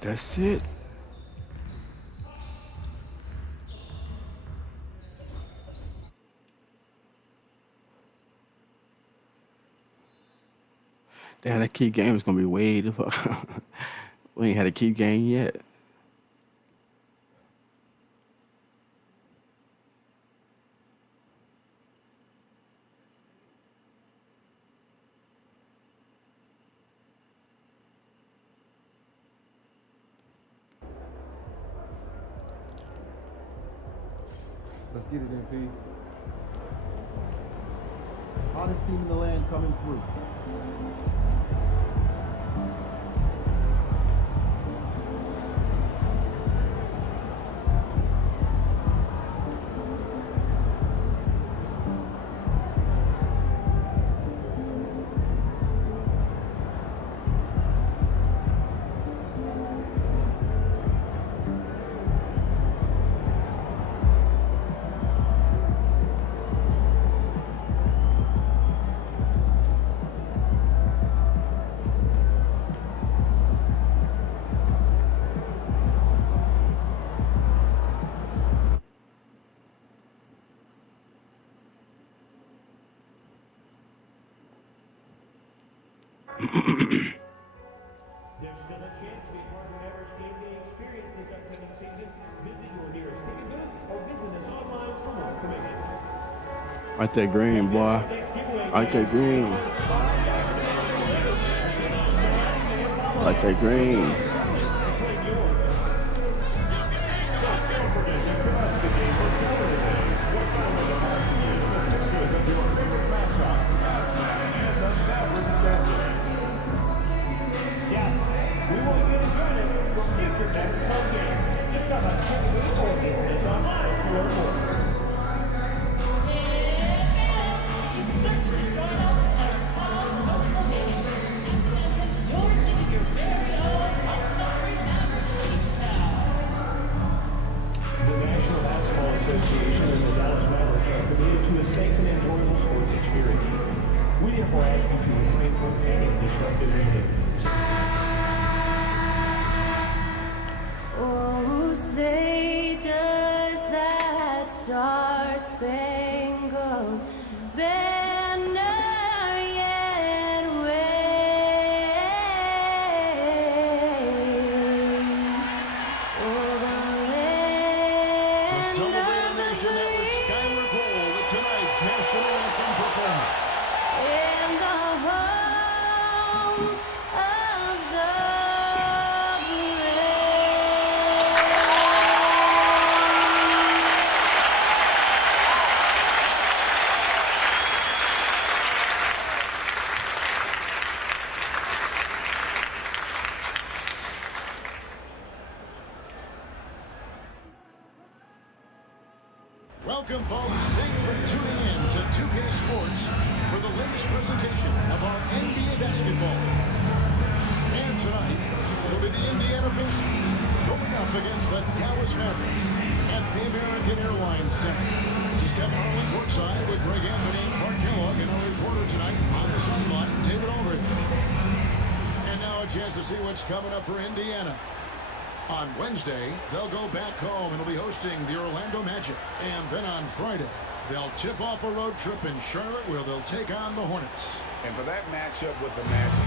That's it. Damn, that key game is gonna be way the fuck. We ain't had a key game yet. Let's get it, MP. Hottest team in the land coming through. still a chance to be part of an average game day experience this upcoming season. Visit your nearest ticket booth or visit us online for more information. Like that green, boy. Like that green. Like that green. Oh, say does that star-spangled banner yet wave o'er the land of the free with tonight's national anthem performance. and the home of the Welcome, folks. Thanks for tuning in to 2K Sports for the latest presentation of our NBA basketball. And tonight, it'll be the Indiana Pacers going up against the Dallas Mavericks at the American Airlines Center. This is Kevin Harlan courtside with Greg Anthony and Clark Kellogg, and our reporter tonight on the sideline, David Aldridge. And now a chance to see what's coming up for Indiana. On Wednesday, they'll go back home and will be hosting the Orlando Magic. And then on Friday, they'll tip off a road trip in Charlotte where they'll take on the Hornets. And for that matchup with the Magic,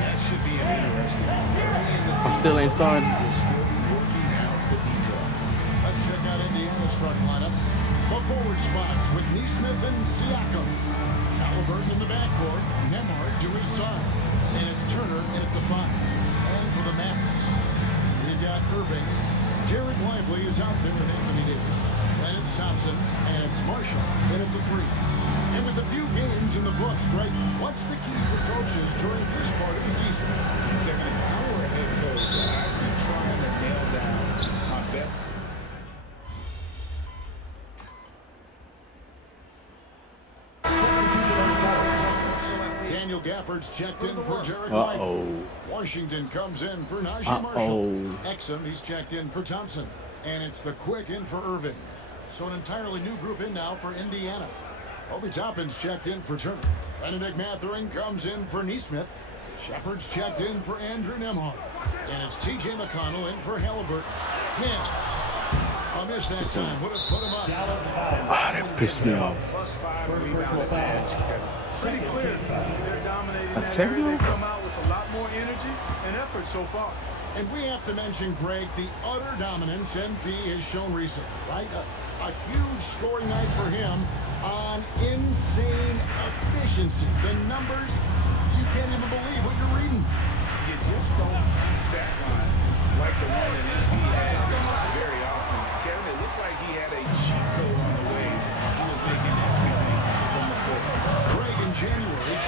that should be an interesting one. Early in the season, Still ain't starting. we'll still be working out the details. Let's check out Indiana's starting lineup. The forward spots with Neesmith and Siakam. Halliburton in the backcourt, Nembhard to his side. And it's Turner in at the 5. And for the Mavericks, we've got Irving. Derek Lively is out there with Anthony Davis. Then it's Thompson, and it's Marshall in at the 3. And with a few games in the books, Greg, what's the key for coaches during this part of the season? Kevin, if I were a head coach, I'd be trying to nail down my bet. Daniel Gafford's checked in for Derek Lively. Washington comes in for Najee Marshall. Exum, he's checked in for Thompson. And it's the quick in for Irving. So an entirely new group in now for Indiana. Obi Toppin's checked in for Turner. Benedict Mathurin comes in for Neesmith. Shepard's checked in for Andrew Nembhard. And it's T.J. McConnell in for Halliburton. I missed that time. Would have put him up. That pissed me off. +5 rebound advantage. Pretty clear. They're dominating that area. They've come out with a lot more energy and effort so far. And we have to mention, Greg, the utter dominance MP has shown recently, right? A huge scoring night for him on insane efficiency. The numbers, you can't even believe what you're reading. You just don't see stat lines like the one that MP had very often. Kevin, it looked like he had a cheat code on the way. He was making everything from the floor. Greg, in January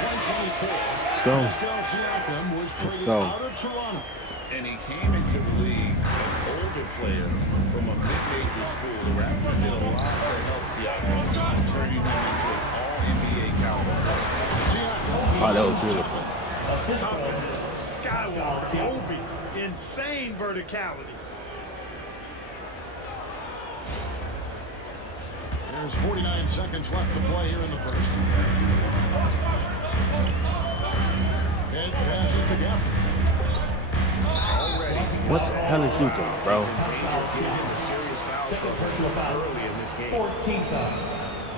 2024, Pascal Siakam was traded out of Toronto. And he came into the league an older player from a mid-major school. The Raptors did a lot to help Siakam, turning him into an all-NBA caliber. Oh, that was beautiful. Skywalker, Obi, insane verticality. There's 49 seconds left to play here in the first. It passes to Gafford. What the hell is you doing, bro? 14th.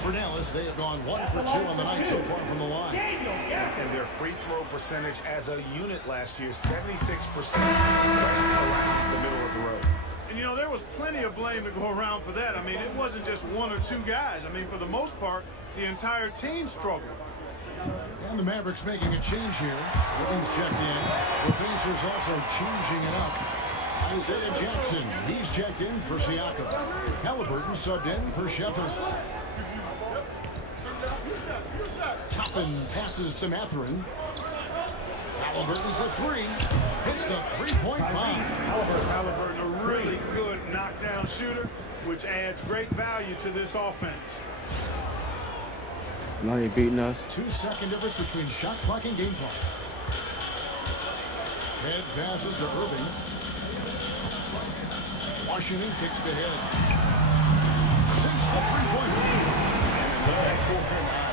For Dallas, they have gone 1 for 2 on the night so far from the line. And their free throw percentage as a unit last year, 76%, right around the middle of the road. And, you know, there was plenty of blame to go around for that. I mean, it wasn't just 1 or 2 guys. I mean, for the most part, the entire team struggled. And the Mavericks making a change here. Wiggins checked in. The Pacers also changing it up. Isaiah Jackson, he's checked in for Siakam. Halliburton subbed in for Shepard. Toppin passes to Mathurin. Halliburton for 3. Hits the three-point bomb. Halliburton, a really good knockdown shooter, which adds great value to this offense. Now you beating us. 2-second difference between shot clock and game clock. Head passes to Irving. Washington kicks the head. Sinks the three-point.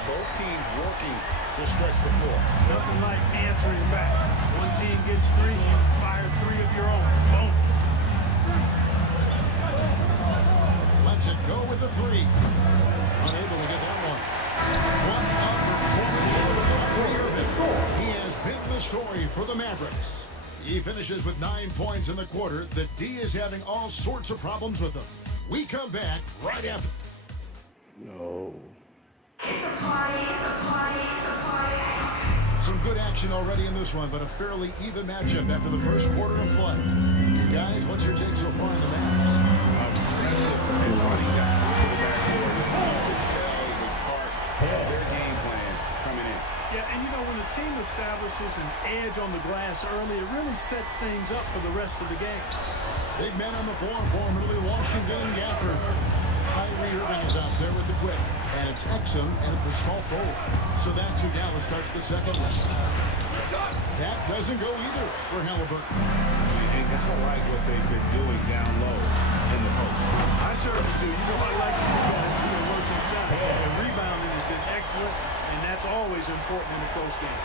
Both teams working to stretch the floor. Nothing like answering back. One team gets 3, you fire 3 of your own. Boom. Lets it go with the 3. Unable to get that one. One of the performance. He has been the story for the Mavericks. He finishes with 9 points in the quarter. The D is having all sorts of problems with him. We come back right after. No. It's a party, it's a party, it's a party. Some good action already in this one, but a fairly even matchup after the first quarter of play. Guys, what's your take so far in the Mavericks? Aggressive and running guys to the backboard. You could tell it was part of their game plan coming in. Yeah, and you know, when the team establishes an edge on the glass early, it really sets things up for the rest of the game. Big men on the floor for Washington and Gafford. Kyrie Irving is out there with the quick. And it's Exum and a Pascal forward. So that's who Dallas starts the second one. That doesn't go either for Halliburton. And gotta like what they've been doing down low in the post. I certainly do. You know, I like to see guys do their work inside. The rebounding has been excellent, and that's always important in a close game.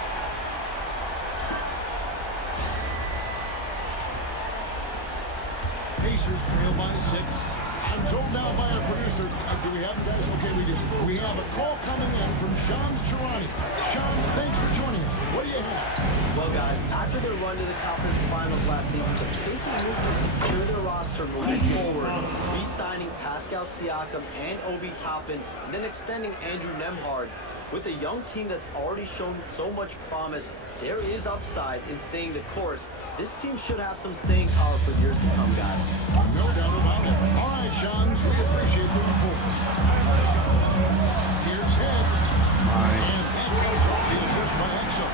Pacers trail by 6. I'm told now by our producer, do we have them, guys? Okay, we do. We have a call coming in from Shams Charani. Shams, thanks for joining us. What do you have? Well, guys, after their run to the conference finals last season, the Pacers moved to secure their roster moving forward, re-signing Pascal Siakam and Obi Toppin, and then extending Andrew Nembhard. With a young team that's already shown so much promise, there is upside in staying the course. This team should have some staying power for years to come, guys. No doubt about it. All right, Shams, we appreciate the report. Here's Head. And that goes off the assist by Exum.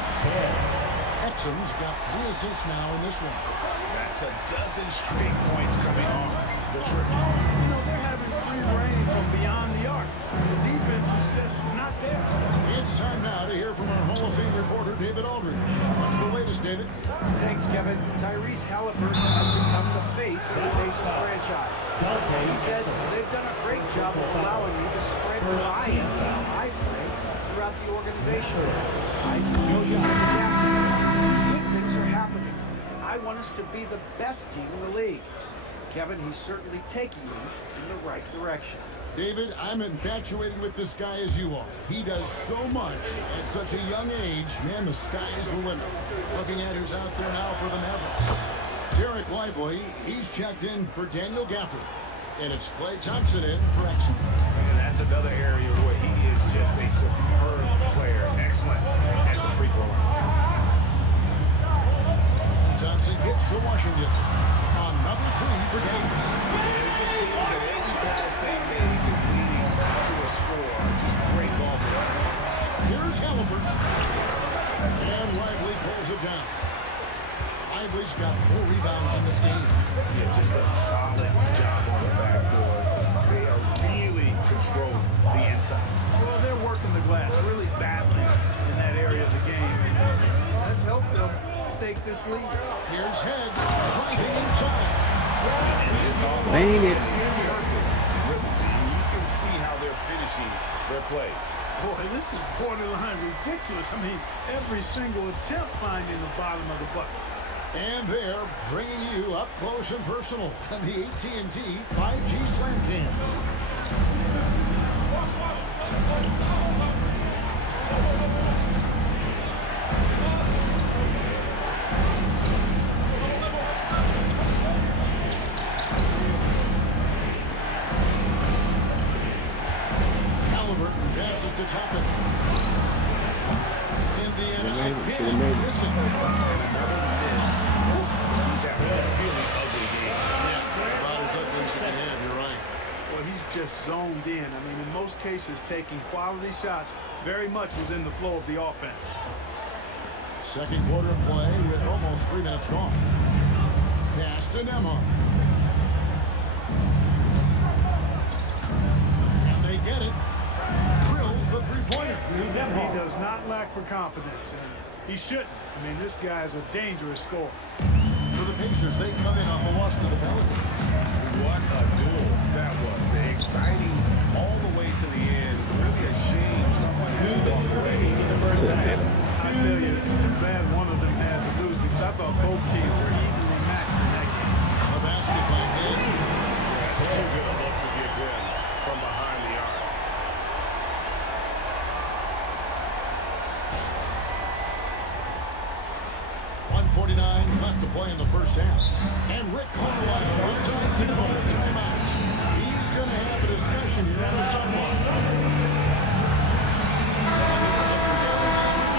Exum's got 3 assists now in this one. That's a dozen straight points coming off the trip. You know, they're having free reign from beyond the arc. The defense is just not there. It's time now to hear from our Hall of Fame reporter, David Aldridge. What's the latest, David? Thanks, Kevin. Tyrese Halliburton has become the face of the Pacers franchise. He says they've done a great job of allowing me to spread where I am and how I play throughout the organization. I see coaches and the captains. Good things are happening. I want us to be the best team in the league. Kevin, he's certainly taking me in the right direction. David, I'm infatuated with this guy as you are. He does so much at such a young age. Man, the sky is the limit. Looking at who's out there now for the Mavericks. Derek Lively, he's checked in for Daniel Gafford. And it's Klay Thompson in for Exum. And that's another area where he is just a superb player. Excellent at the free throw line. Thompson gets to Washington. Another 3 for Davis. It just seems that every pass they make is leading to a score. Just great ball play. Here's Halliburton. And Lively pulls it down. Lively's got 4 rebounds in this game. Yeah, just a solid job on the backboard. They are really controlling the inside. Well, they're working the glass, really battling in that area of the game. That's helped them stake this lead. Here's Head driving inside. And this Dang it. Perfect. Really, you can see how they're finishing their plays. Boy, this is borderline ridiculous. I mean, every single attempt finding the bottom of the bucket. And they're bringing you up close and personal on the AT&T 5G Slam Cam. Halliburton passes to Toppin. Indiana again missing. Another miss. He's having a really ugly game. Yeah, about as ugly as you can have, you're right. Well, he's just zoned in. I mean, in most cases, taking quality shots very much within the flow of the offense. Second quarter play with almost 3 minutes gone. Pass to Nemhard. And they get it. Drills the three-pointer. He does not lack for confidence, and he shouldn't. I mean, this guy's a dangerous scorer. For the Pacers, they come in on the loss to the Pelicans. What a duel that was. Exciting all the way to the end. Really a shame someone had to walk away. I tell you, it's too bad one of them had to lose because I thought both teams were evenly matched in that game. A basket by Head. That's too good a look to get good from behind the arc. Left to play in the first half. And Rick Carlisle decides to call a timeout. He's going to have a discussion here on the sideline.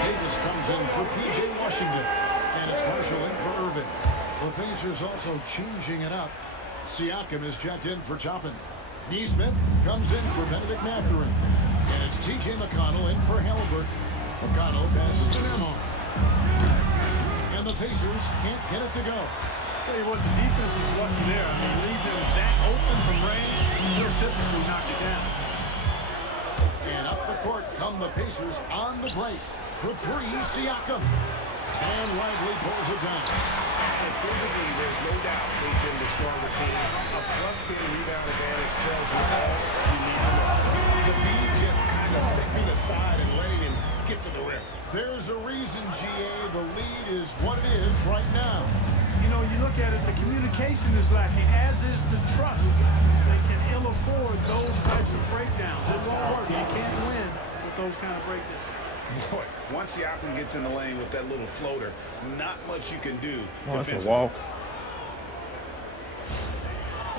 Davis comes in for P.J. Washington. And it's Marshall in for Irving. The Pacers also changing it up. Siakam is checked in for Toppin. Neesmith comes in for Benedict Mathurin. And it's T.J. McConnell in for Halliburton. McConnell passes to Nemhard. And the Pacers can't get it to go. Tell you what, the defense was lucky there. I mean, leave them that open from range, they'll typically knock it down. And up the court come the Pacers on the break. For three, Siakam. And Lively pulls it down. And physically, there's no doubt they've been the stronger team. A +10 rebound advantage tells you all you need to know. The lead just kind of stepping aside and letting him get to the rim. There's a reason, GA, the lead is what it is right now. You know, you look at it, the communication is lacking, as is the trust. They can ill afford those types of breakdowns. It won't work. You can't win with those kind of breakdowns. Boy, once Siakam gets in the lane with that little floater, not much you can do That's defensively. a wall.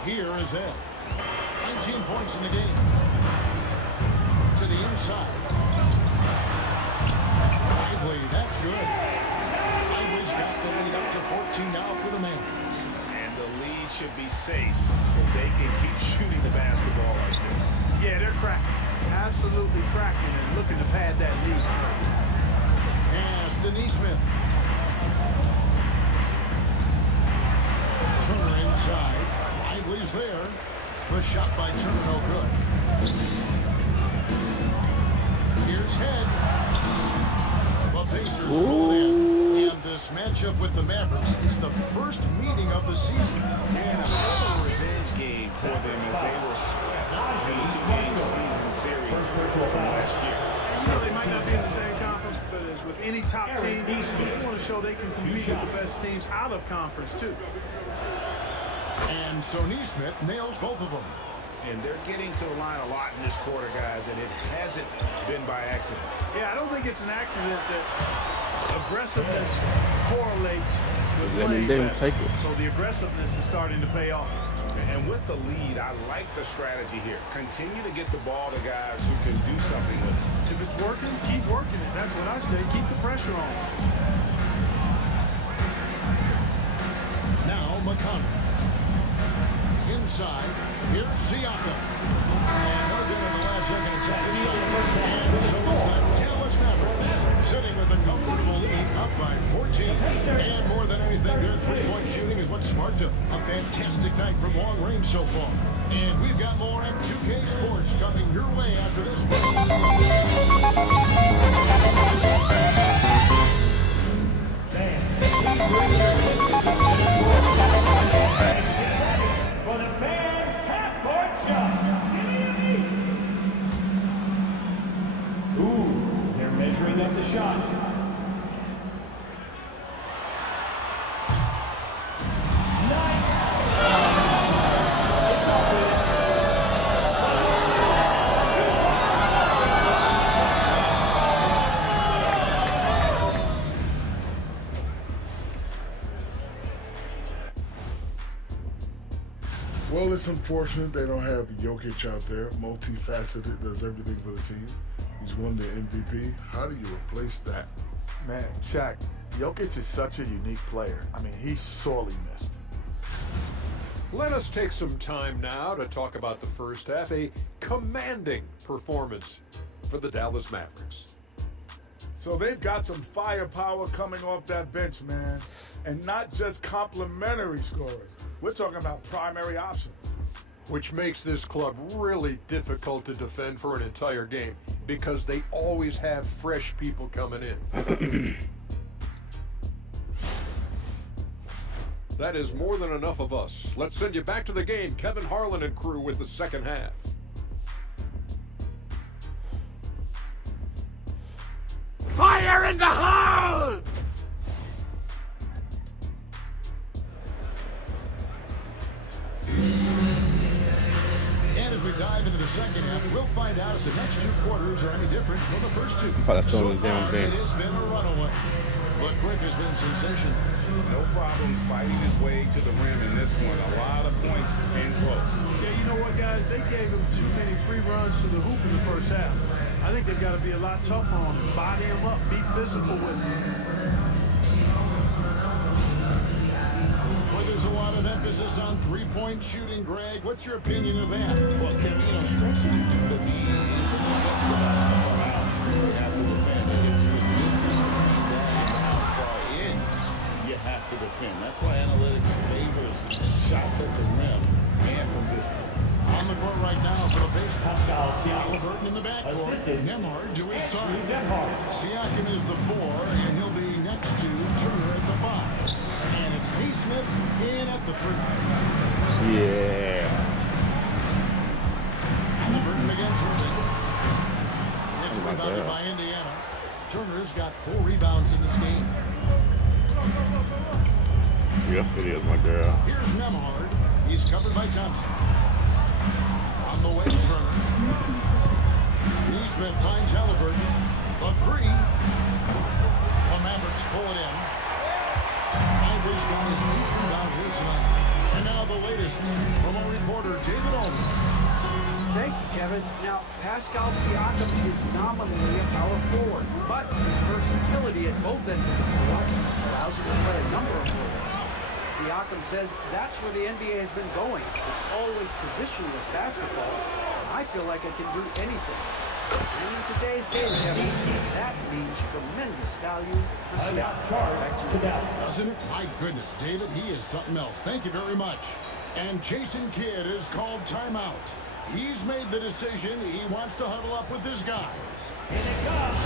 Here is Ed. 19 points in the game. To the inside. Lively, that's good. Lively's got the lead up to 14 now for the Mavs. And the lead should be safe if they can keep shooting the basketball like this. Yeah, they're cracking. Absolutely cracking and looking to pad that lead. Pass to Neesmith. Turner inside. Lively's there. The shot by Turner no good. Here's Head. The Pacers pull it in. And this matchup with the Mavericks is the first meeting of the season. And another revenge game for them as they were swept in the two-game season series from last year. So they might not be in the same conference, but as with any top team, they want to show they can compete with the best teams out of conference, too. And so Neesmith nails both of them. And they're getting to the line a lot in this quarter, guys, and it hasn't been by accident. Yeah, I don't think it's an accident that aggressiveness correlates with playing better. So the aggressiveness is starting to pay off. And with the lead, I like the strategy here. Continue to get the ball to guys who can do something with it. If it's working, keep working it. That's what I say. Keep the pressure on. Now McConnell. Inside, here's Siakam. And no good in the last second attack this time. And so is that Dallas Mavericks, sitting with a comfortable lead up by 14. And more than anything, their three-point shooting is what sparked a fantastic night from long range so far. And we've got more M2K Sports coming your way after this one. For the fan half-court shot. Ooh, they're measuring up the shot. it's unfortunate they don't have Jokic out there. Multifaceted, does everything for the team. He's won the MVP. How do you replace that? Man, Shaq, Jokic is such a unique player. I mean, he's sorely missed. Let us take some time now to talk about the first half. A commanding performance for the Dallas Mavericks. So they've got some firepower coming off that bench, man. And not just complimentary scorers. We're talking about primary options. Which makes this club really difficult to defend for an entire game because they always have fresh people coming in. That is more than enough of us. Let's send you back to the game. Kevin Harlan and crew with the second half. Fire in the hole! And as we dive into the second half, we'll find out if the next two quarters are any different from the first two. That's So throwing his damn far, bench. it has been a runaway. But Quick has been sensational. No problem fighting his way to the rim in this one. A lot of points and close. Yeah, you know what, guys? They gave him too many free runs to the hoop in the first half. I think they've got to be a lot tougher on him. Body him up. Be physical with him. Well, there's a lot of emphasis on three-point shooting, Greg. What's your opinion of that? Well, Kevin, stretching the D isn't just about how far out you have to defend. It's the distance between that and how far in you have to defend. That's why analytics favors shots at the rim and from distance. On the court right now for the Pacers. Halliburton in the backcourt. Nembhard to his side. Siakam is the 4, and he'll be next to Turner at the 5. And it's Neesmith in at the 3. Yeah. Halliburton against Irving. It's rebounded by Indiana. Turner's got 4 rebounds in this game. Yep, it is, my girl. Here's Nembhard. He's covered by Thompson. On the way, Turner. Neesmith finds Halliburton. The 3. The Mavericks pull it in. Ivory's got his 8th rebound here tonight. And now the latest from our reporter, David Allman. Thank you, Kevin. Now, Pascal Siakam is nominally a power forward, but his versatility at both ends of the floor allows him to play a number of roles. Siakam says that's where the NBA has been going. It's always positionless basketball, and I feel like I can do anything. And in today's game, Kevin, that means tremendous value for Siakam. Back to you. Doesn't it? My goodness, David, he is something else. Thank you very much. And Jason Kidd is called timeout. He's made the decision. He wants to huddle up with his guys. Here it comes.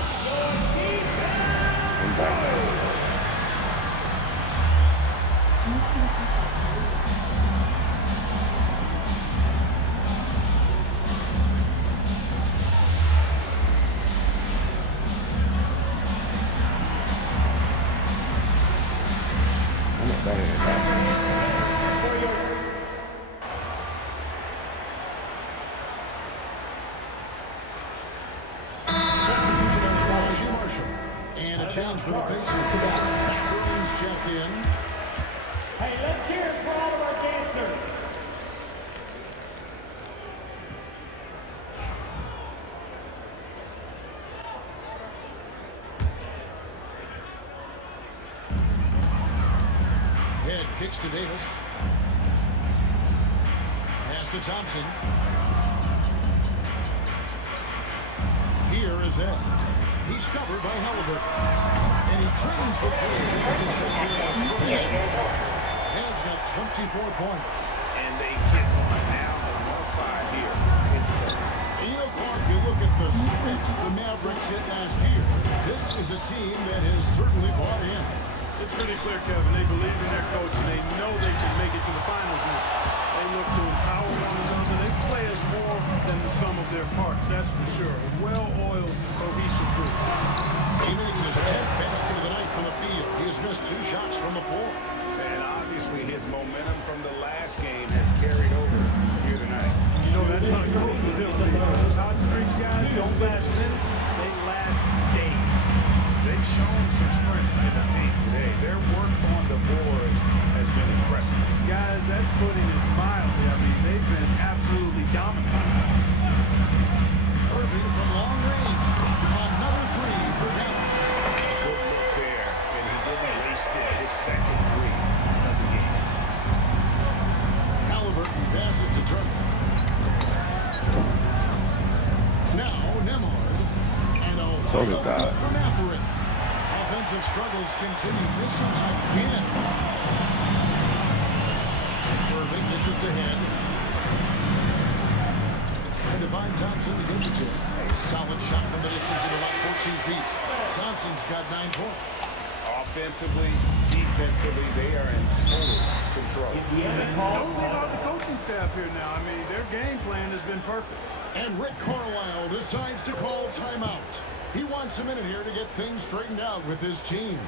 I'm not banging it. And a change for the Pacers. Macaroon's checked in. Hey, let's hear it for all of our dancers. Head kicks to Davis. Pass to Thompson. Here is Ed. He's covered by Halliburton. And he trains the play. Ed's got 24 points. And they get on now to 1-5 here. And you know, Clark, you look at the strengths the Mavericks hit last year. This is a team that has certainly bought in. It's pretty clear, Kevin. They believe in their coach, and they know they can make it to the finals now. They look to empower one another. They play as more than the sum of their parts, that's for sure. A well-oiled, cohesive group. He makes his 10th basket of the night from the field. He has missed 2 shots from the floor. And obviously his momentum from the last game has carried over here tonight. You know, that's how it goes with him. Those hot streaks, guys, don't last minutes. They last last days. They've shown some strength in the paint today. Their work on the boards has been impressive. Guys, that's putting it mildly. I mean, they've been absolutely dominant. Irving from long range. Another three for Dallas. Good look there, and he didn't waste it. His second three of the game. Halliburton passes to Turner. Now Nemhard. And a So did that. from Matherin. Offensive struggles continue. Missing again. Irving dishes to head. And Devine Thompson gets it to him. A solid shot from the distance of about 14 feet. Thompson's got 9 points. Offensively, defensively, they are in total control. Don't leave out the coaching staff here now. I mean, their game plan has been perfect. And Rick Carlisle decides to call timeout. He wants a minute here to get things straightened out with his team.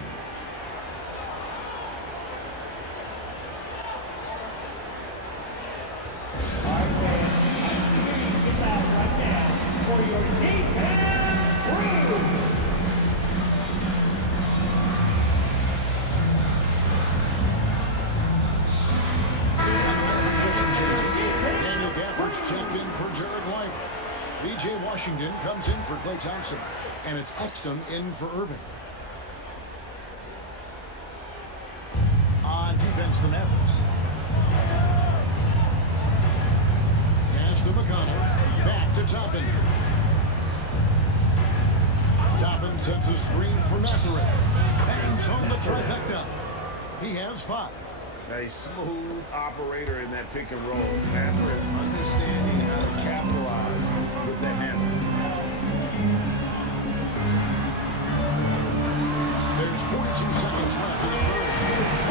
For your defense, crew. Daniel Gafford's checked in for Jared Lively. B.J. Washington comes in for Klay Thompson. And it's Exum in for Irving. On defense, the Mavericks. Pass to McConnell. Back to Toppin. Toppin sends a screen for Matherin. Bangs home the trifecta. He has 5. A smooth operator in that pick and roll. Matherin understanding how to capitalize with that handle. There's 42 seconds left in the third.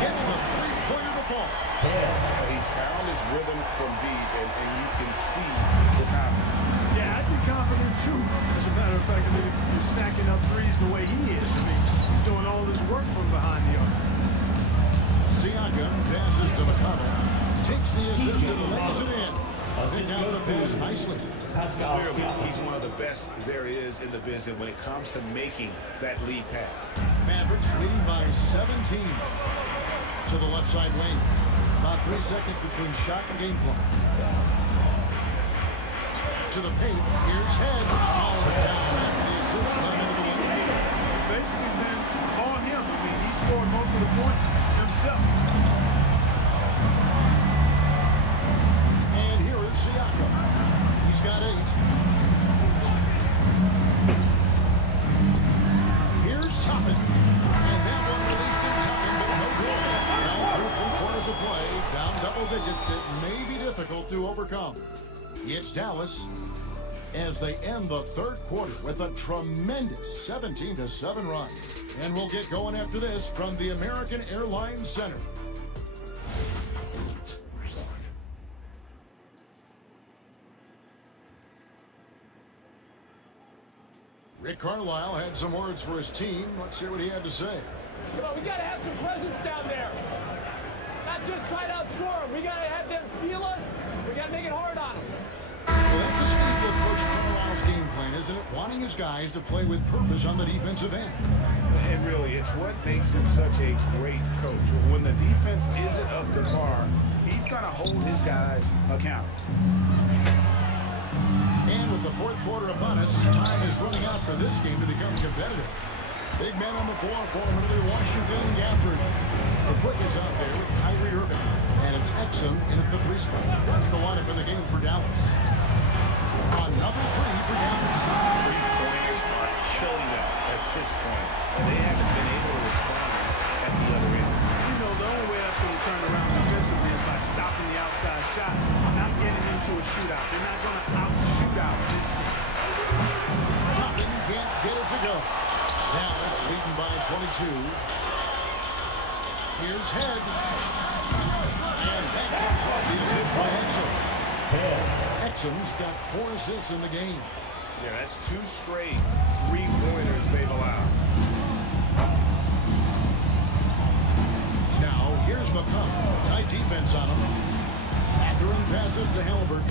Gets the three-pointer to fall. He's found his rhythm from deep, and you can see the confidence. Yeah, I'd be confident too. As a matter of fact, I mean, he's stacking up threes the way he is. I mean, he's doing all this work from behind the arc. Siakam passes to McConnell. Takes the assist and lays it in. Picked out the pass nicely. Clearly, he's one of the best there is in the business when it comes to making that lead pass. Mavericks leading by 17. To the left side wing. About 3 seconds between shot and game clock. To the paint. Here's Head. All down. The assist line into the game. Basically been all him. I mean, he scored most of the points himself. And here is Siakam. He's got 8. Here's Toppin. And that one released in time, but no good. Now through 3 quarters of play, down double digits, it may be difficult to overcome. It's Dallas as they end the third quarter with a tremendous 17-7 run. And we'll get going after this from the American Airlines Center. Rick Carlisle had some words for his team. Let's hear what he had to say. Come on, we got to have some presence down there. Not just try to outscore them. We got to have them feel us. We got to make it hard on them. Well, that's the staple of Coach Carlisle's game plan, isn't it? Wanting his guys to play with purpose on the defensive end. And really, it's what makes him such a great coach. When the defense isn't up to par, he's going to hold his guys accountable. And with the fourth quarter upon us, time is running out for this game to become competitive. Big man on the floor for Washington, Gafford. The quick is out there with Kyrie Irving. And it's Exum in at the 3 spot. That's the lineup in the game for Dallas. Another 3 for Dallas. 3-pointers are killing them at this point, and they haven't been able to respond at the other end. You know, the only way that's going to turn around defensively is by stopping the outside shot, not getting into a shootout. They're not going to out-shoot out this team. Toppin can't get it to go. Dallas leading by 22. Here's Head. And that comes off the assist by Exum. Exum's got 4 assists in the game. Yeah, that's 2 straight 3-pointers they've allowed. Now, here's McConnell. Tight defense on him. Matherin passes to Halliburton.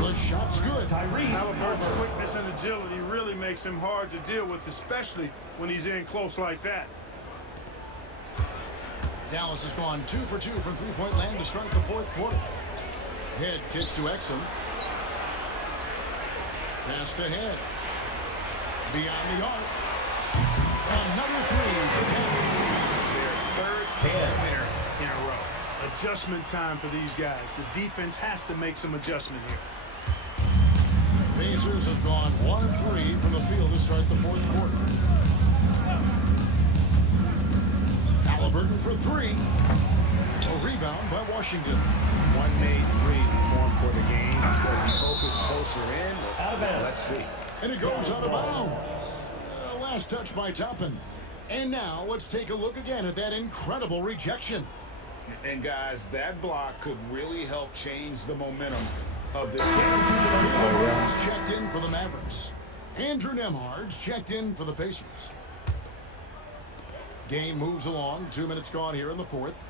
The the shot's good. Halliburton's quickness and agility really makes him hard to deal with, especially when he's in close like that. Dallas has gone 2 for 2 from three-point land to start the fourth quarter. Head kicks to Exum. Pass to Head. Beyond the arc. Another three for Dallas. Their third winner in a row. Adjustment time for these guys. The defense has to make some adjustment here. Pacers have gone 1 of 3 from the field to start the fourth quarter. Halliburton for 3. A rebound by Washington. One made three form for the game. Does he focus closer in? Let's see. And it goes out of bounds. Last touch by Toppin. And now let's take a look again at that incredible rejection. And guys, that block could really help change the momentum of this game. Nemhard's checked in for the Mavericks. Andrew Nemhard's checked in for the Pacers. Game moves along. 2 minutes gone here in the fourth.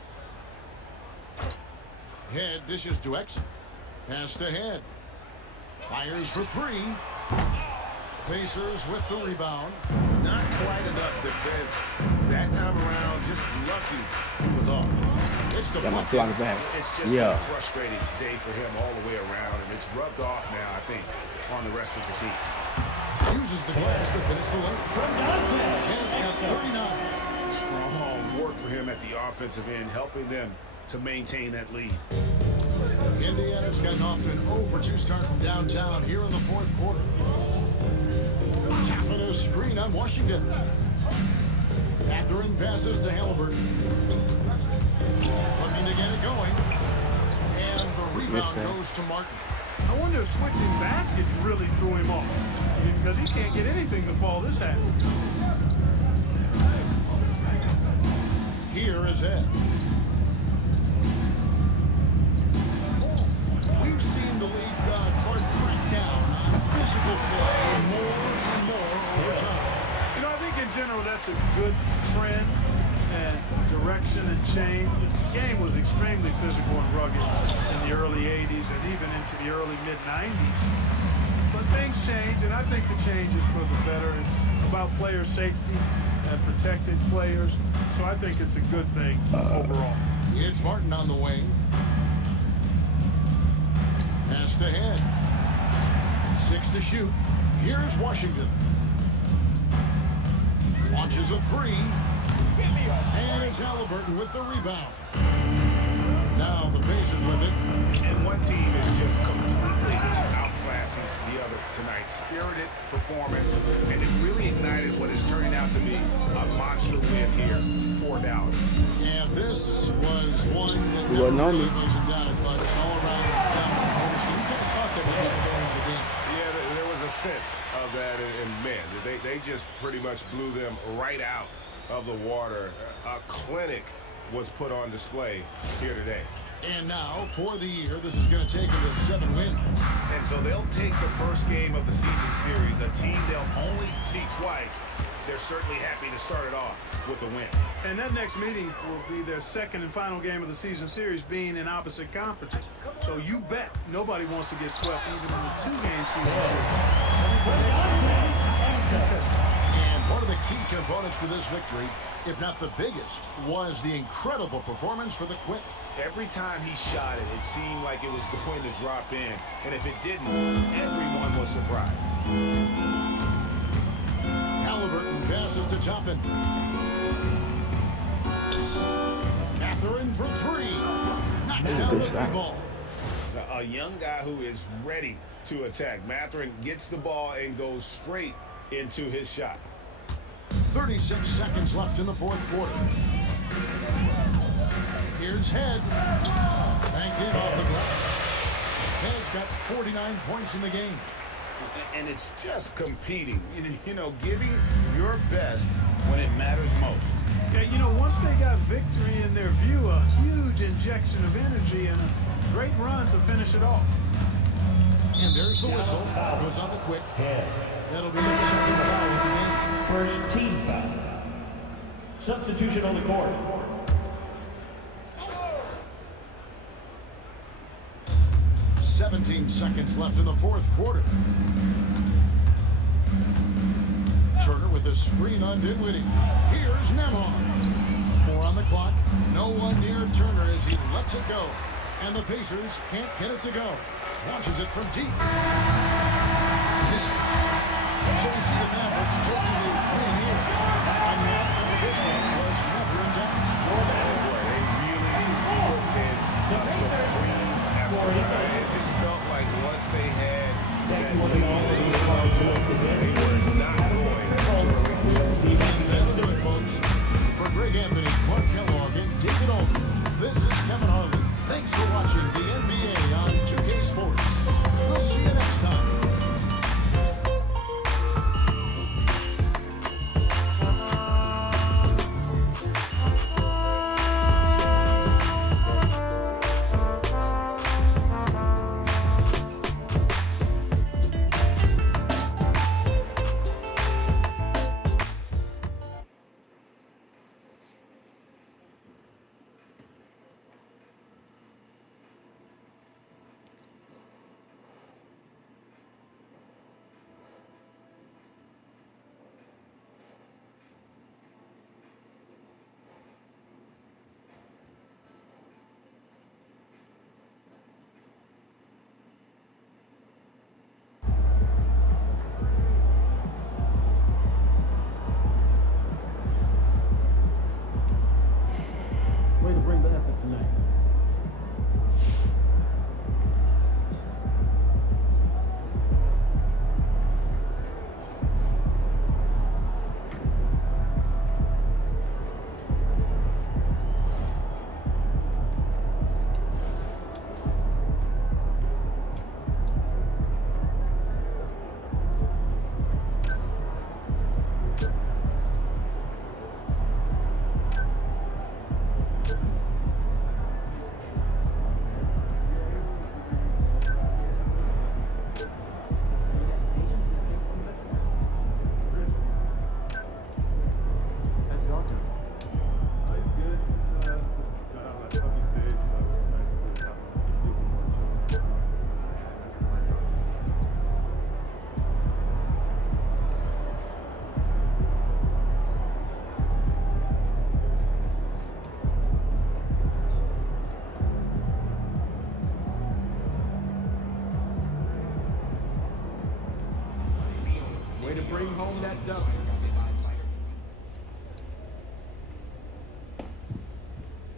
Head dishes to Exum. Pass to Head. Fires for 3. Pacers with the rebound. Not quite enough defense that time around. Just lucky he was off. It's Got my block back. It's just been a frustrating day for him all the way around, and it's rubbed off now, I think, on the rest of the team. Uses the glass to finish the lane. Head's got 39. Strong work for him at the offensive end, helping them to maintain that lead. Indiana's gotten off to an 0 for 2 start from downtown here in the fourth quarter. Capital screen on Washington. Catherine passes to Halliburton. Looking to get it going. And the rebound goes to Martin. I wonder if switching baskets really threw him off. Because he can't get anything to fall this half. Here is Ed. We've seen the league hard crack down on physical play more and more over time. You know, I think in general that's a good trend and direction and change. The game was extremely physical and rugged in the early 80s and even into the early mid-90s. But things change, and I think the change is for the better. It's about player safety and protecting players. So I think it's a good thing overall. It's Martin on the wing. Pass to Head. 6 to shoot. Here's Washington. Launches a 3. And it's Halliburton with the rebound. Now the Pacers with it. And one team is just completely outclassing the other tonight. Spirited performance, and it really ignited what is turning out to be a monster win here for Dallas. And this was one that never really wasn't doubted, but it's all around performance. You kind of thought they were going to go into the game. Yeah, there was a sense of that, and man, they just pretty much blew them right out of the water. A clinic was put on display here today. And now, for the year, this is going to take them to 7 wins. And so they'll take the first game of the season series, a team they'll only see twice. They're certainly happy to start it off with a win. And that next meeting will be their second and final game of the season series, being in opposite conferences. So you bet nobody wants to get swept even in the 2-game season series. And one of the key components to this victory, if not the biggest, was the incredible performance for the Quick. Every time he shot it, it seemed like it was going to drop in. And if it didn't, everyone was surprised. Halliburton passes to Toppin. Mathurin for 3. Knocks down the 3 ball. A young guy who is ready to attack. Mathurin gets the ball and goes straight into his shot. 36 seconds left in the fourth quarter. Here's Head. Banked in off the glass. Head's got 49 points in the game. And it's just competing, you know, giving your best when it matters most. Yeah, you know, once they got victory in their view, a huge injection of energy and a great run to finish it off. And there's the whistle. Goes on the Quick. That'll be the second foul of the game. First team foul. Substitution on the court. 7 17 seconds left in the fourth quarter. Turner with a screen on Dinwiddie. Here's Nembhard. 4 on the clock. No one near Turner as he lets it go. And the Pacers can't get it to go. Launches it from deep. Misses. So you see the Mavericks taking the win here. And that competition was never in doubt. They really put in a supreme effort. It just felt like once they had that lead, they were not going to. That'll do it, folks. For Greg Anthony, Clark Kellogg, and David Aldridge, this is Kevin Harlan. Thanks for watching the NBA on 2K Sports. We'll see you next time. Way to bring the effort tonight. Way to bring home that dunk.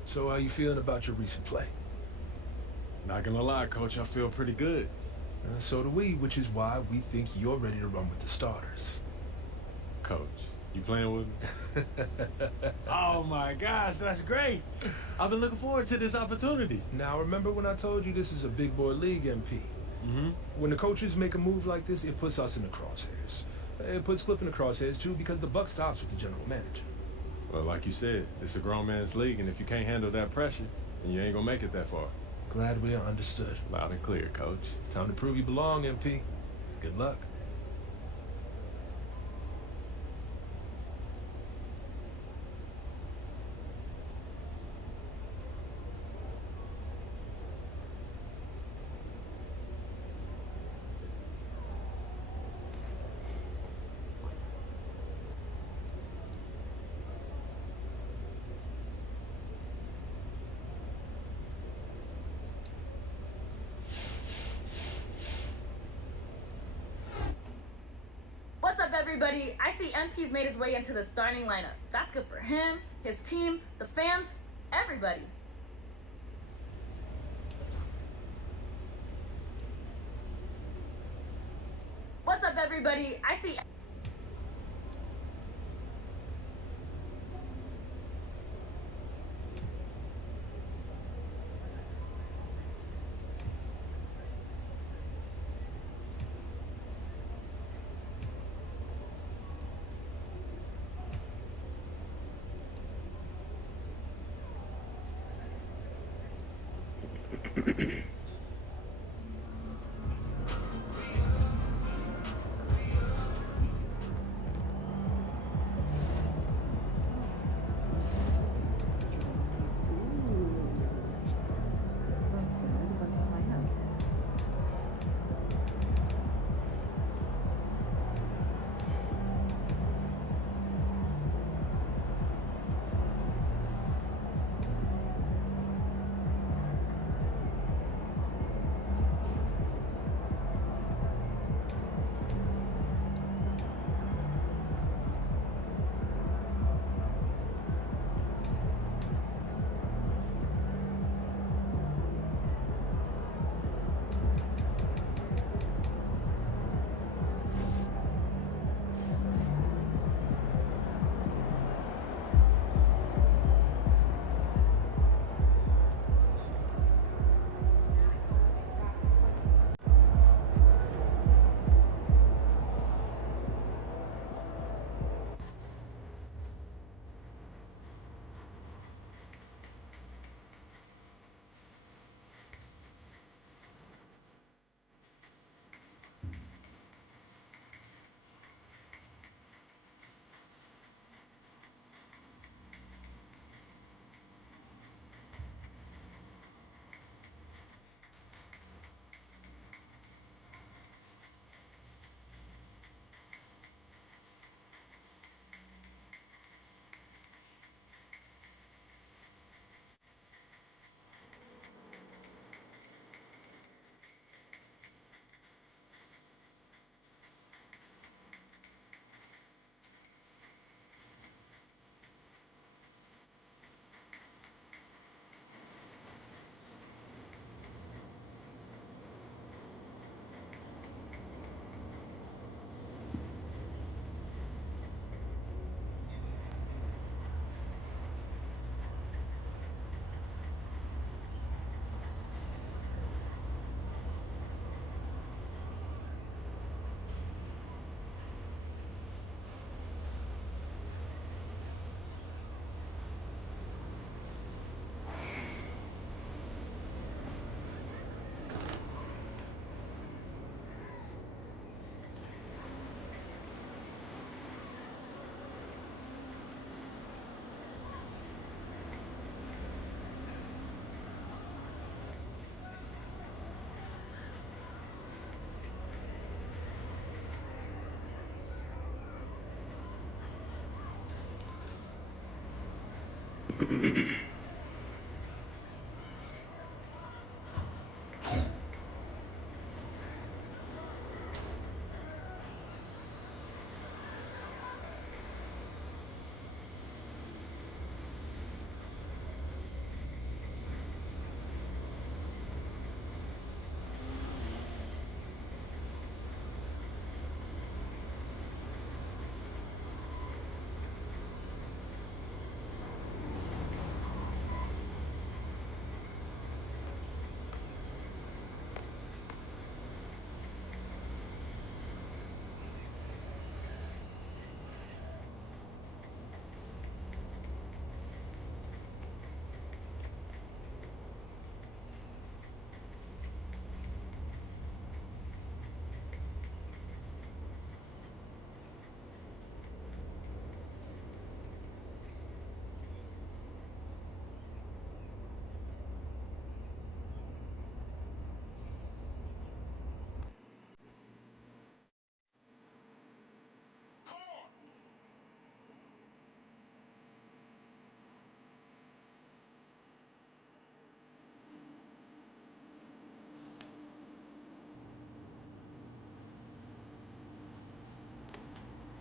So how you feeling about your recent play? Not gonna lie, Coach, I feel pretty good. So do we, which is why we think you're ready to run with the starters. Coach, you playing with me? Oh my gosh, that's great. I've been looking forward to this opportunity. Now remember when I told you this is a big boy league, MP? Mm-hmm. When the coaches make a move like this, it puts us in the crosshairs. It puts Cliff in the crosshairs too because the buck stops with the general manager. Well, like you said, it's a grown man's league, and if you can't handle that pressure, then you ain't gonna make it that far. Glad we are understood. Loud and clear, Coach. It's time to prove you belong, MP. Good luck. What's up, everybody? I see MP's made his way into the starting lineup. That's good for him, his team, the fans, everybody. What's up, everybody? I see...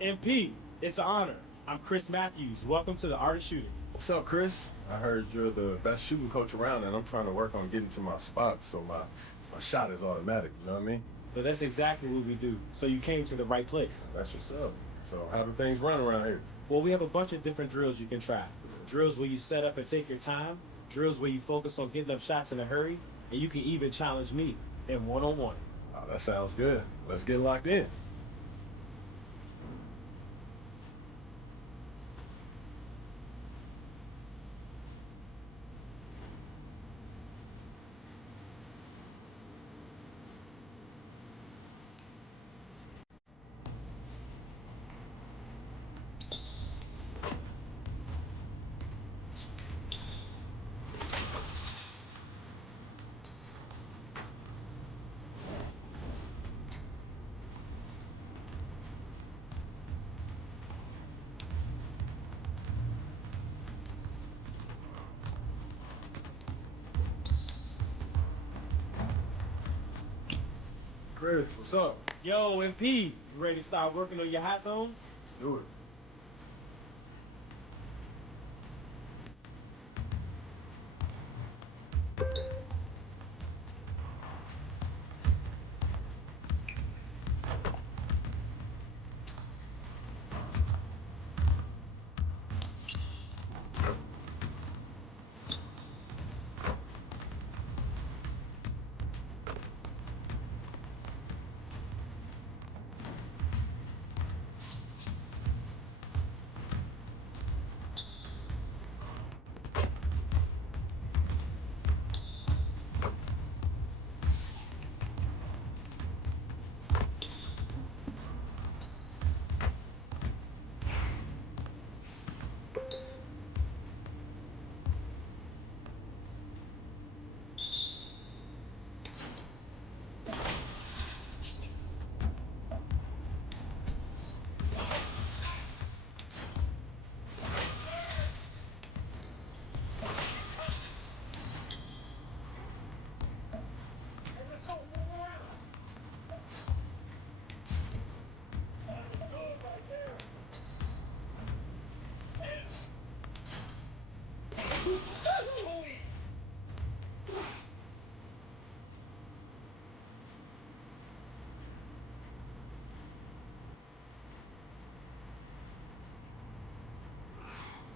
MP, it's an honor. I'm Chris Matthews. Welcome to the Art of Shooting. What's up, Chris? I heard you're the best shooting coach around, and I'm trying to work on getting to my spots so my shot is automatic, you know what I mean? But that's exactly what we do. So you came to the right place. That's what's up. So how do things run around here? Well, we have a bunch of different drills you can try. Drills where you set up and take your time. Drills where you focus on getting up shots in a hurry. And you can even challenge me in one-on-one. Oh, that sounds good. Let's get locked in. Chris, what's up? Yo, MP, you ready to start working on your hot zones? Let's do it.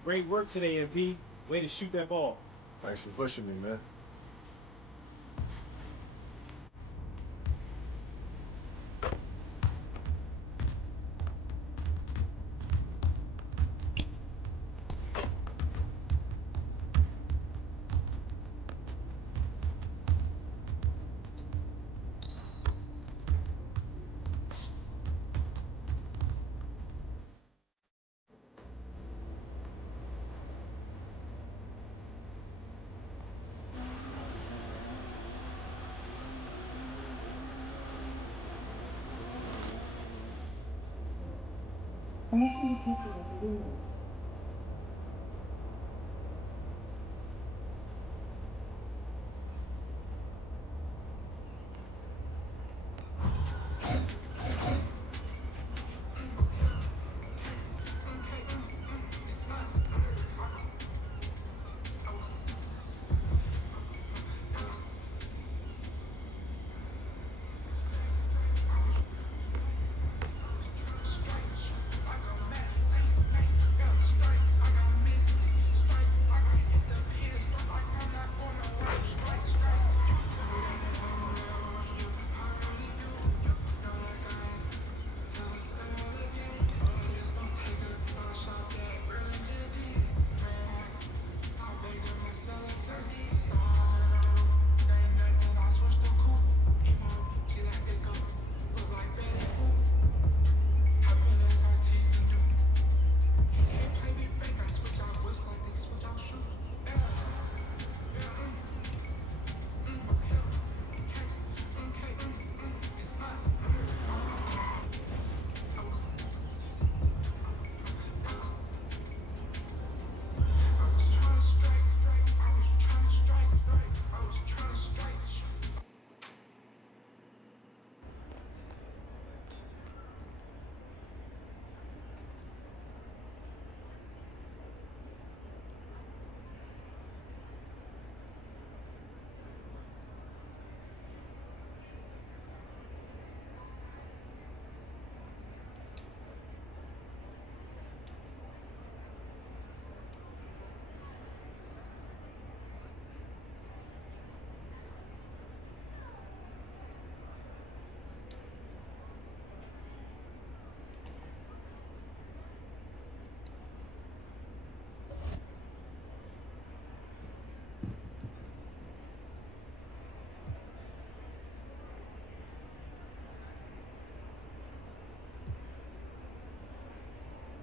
Great work today, MP. Way to shoot that ball. Thanks for pushing me, man. I want you to take it like it is.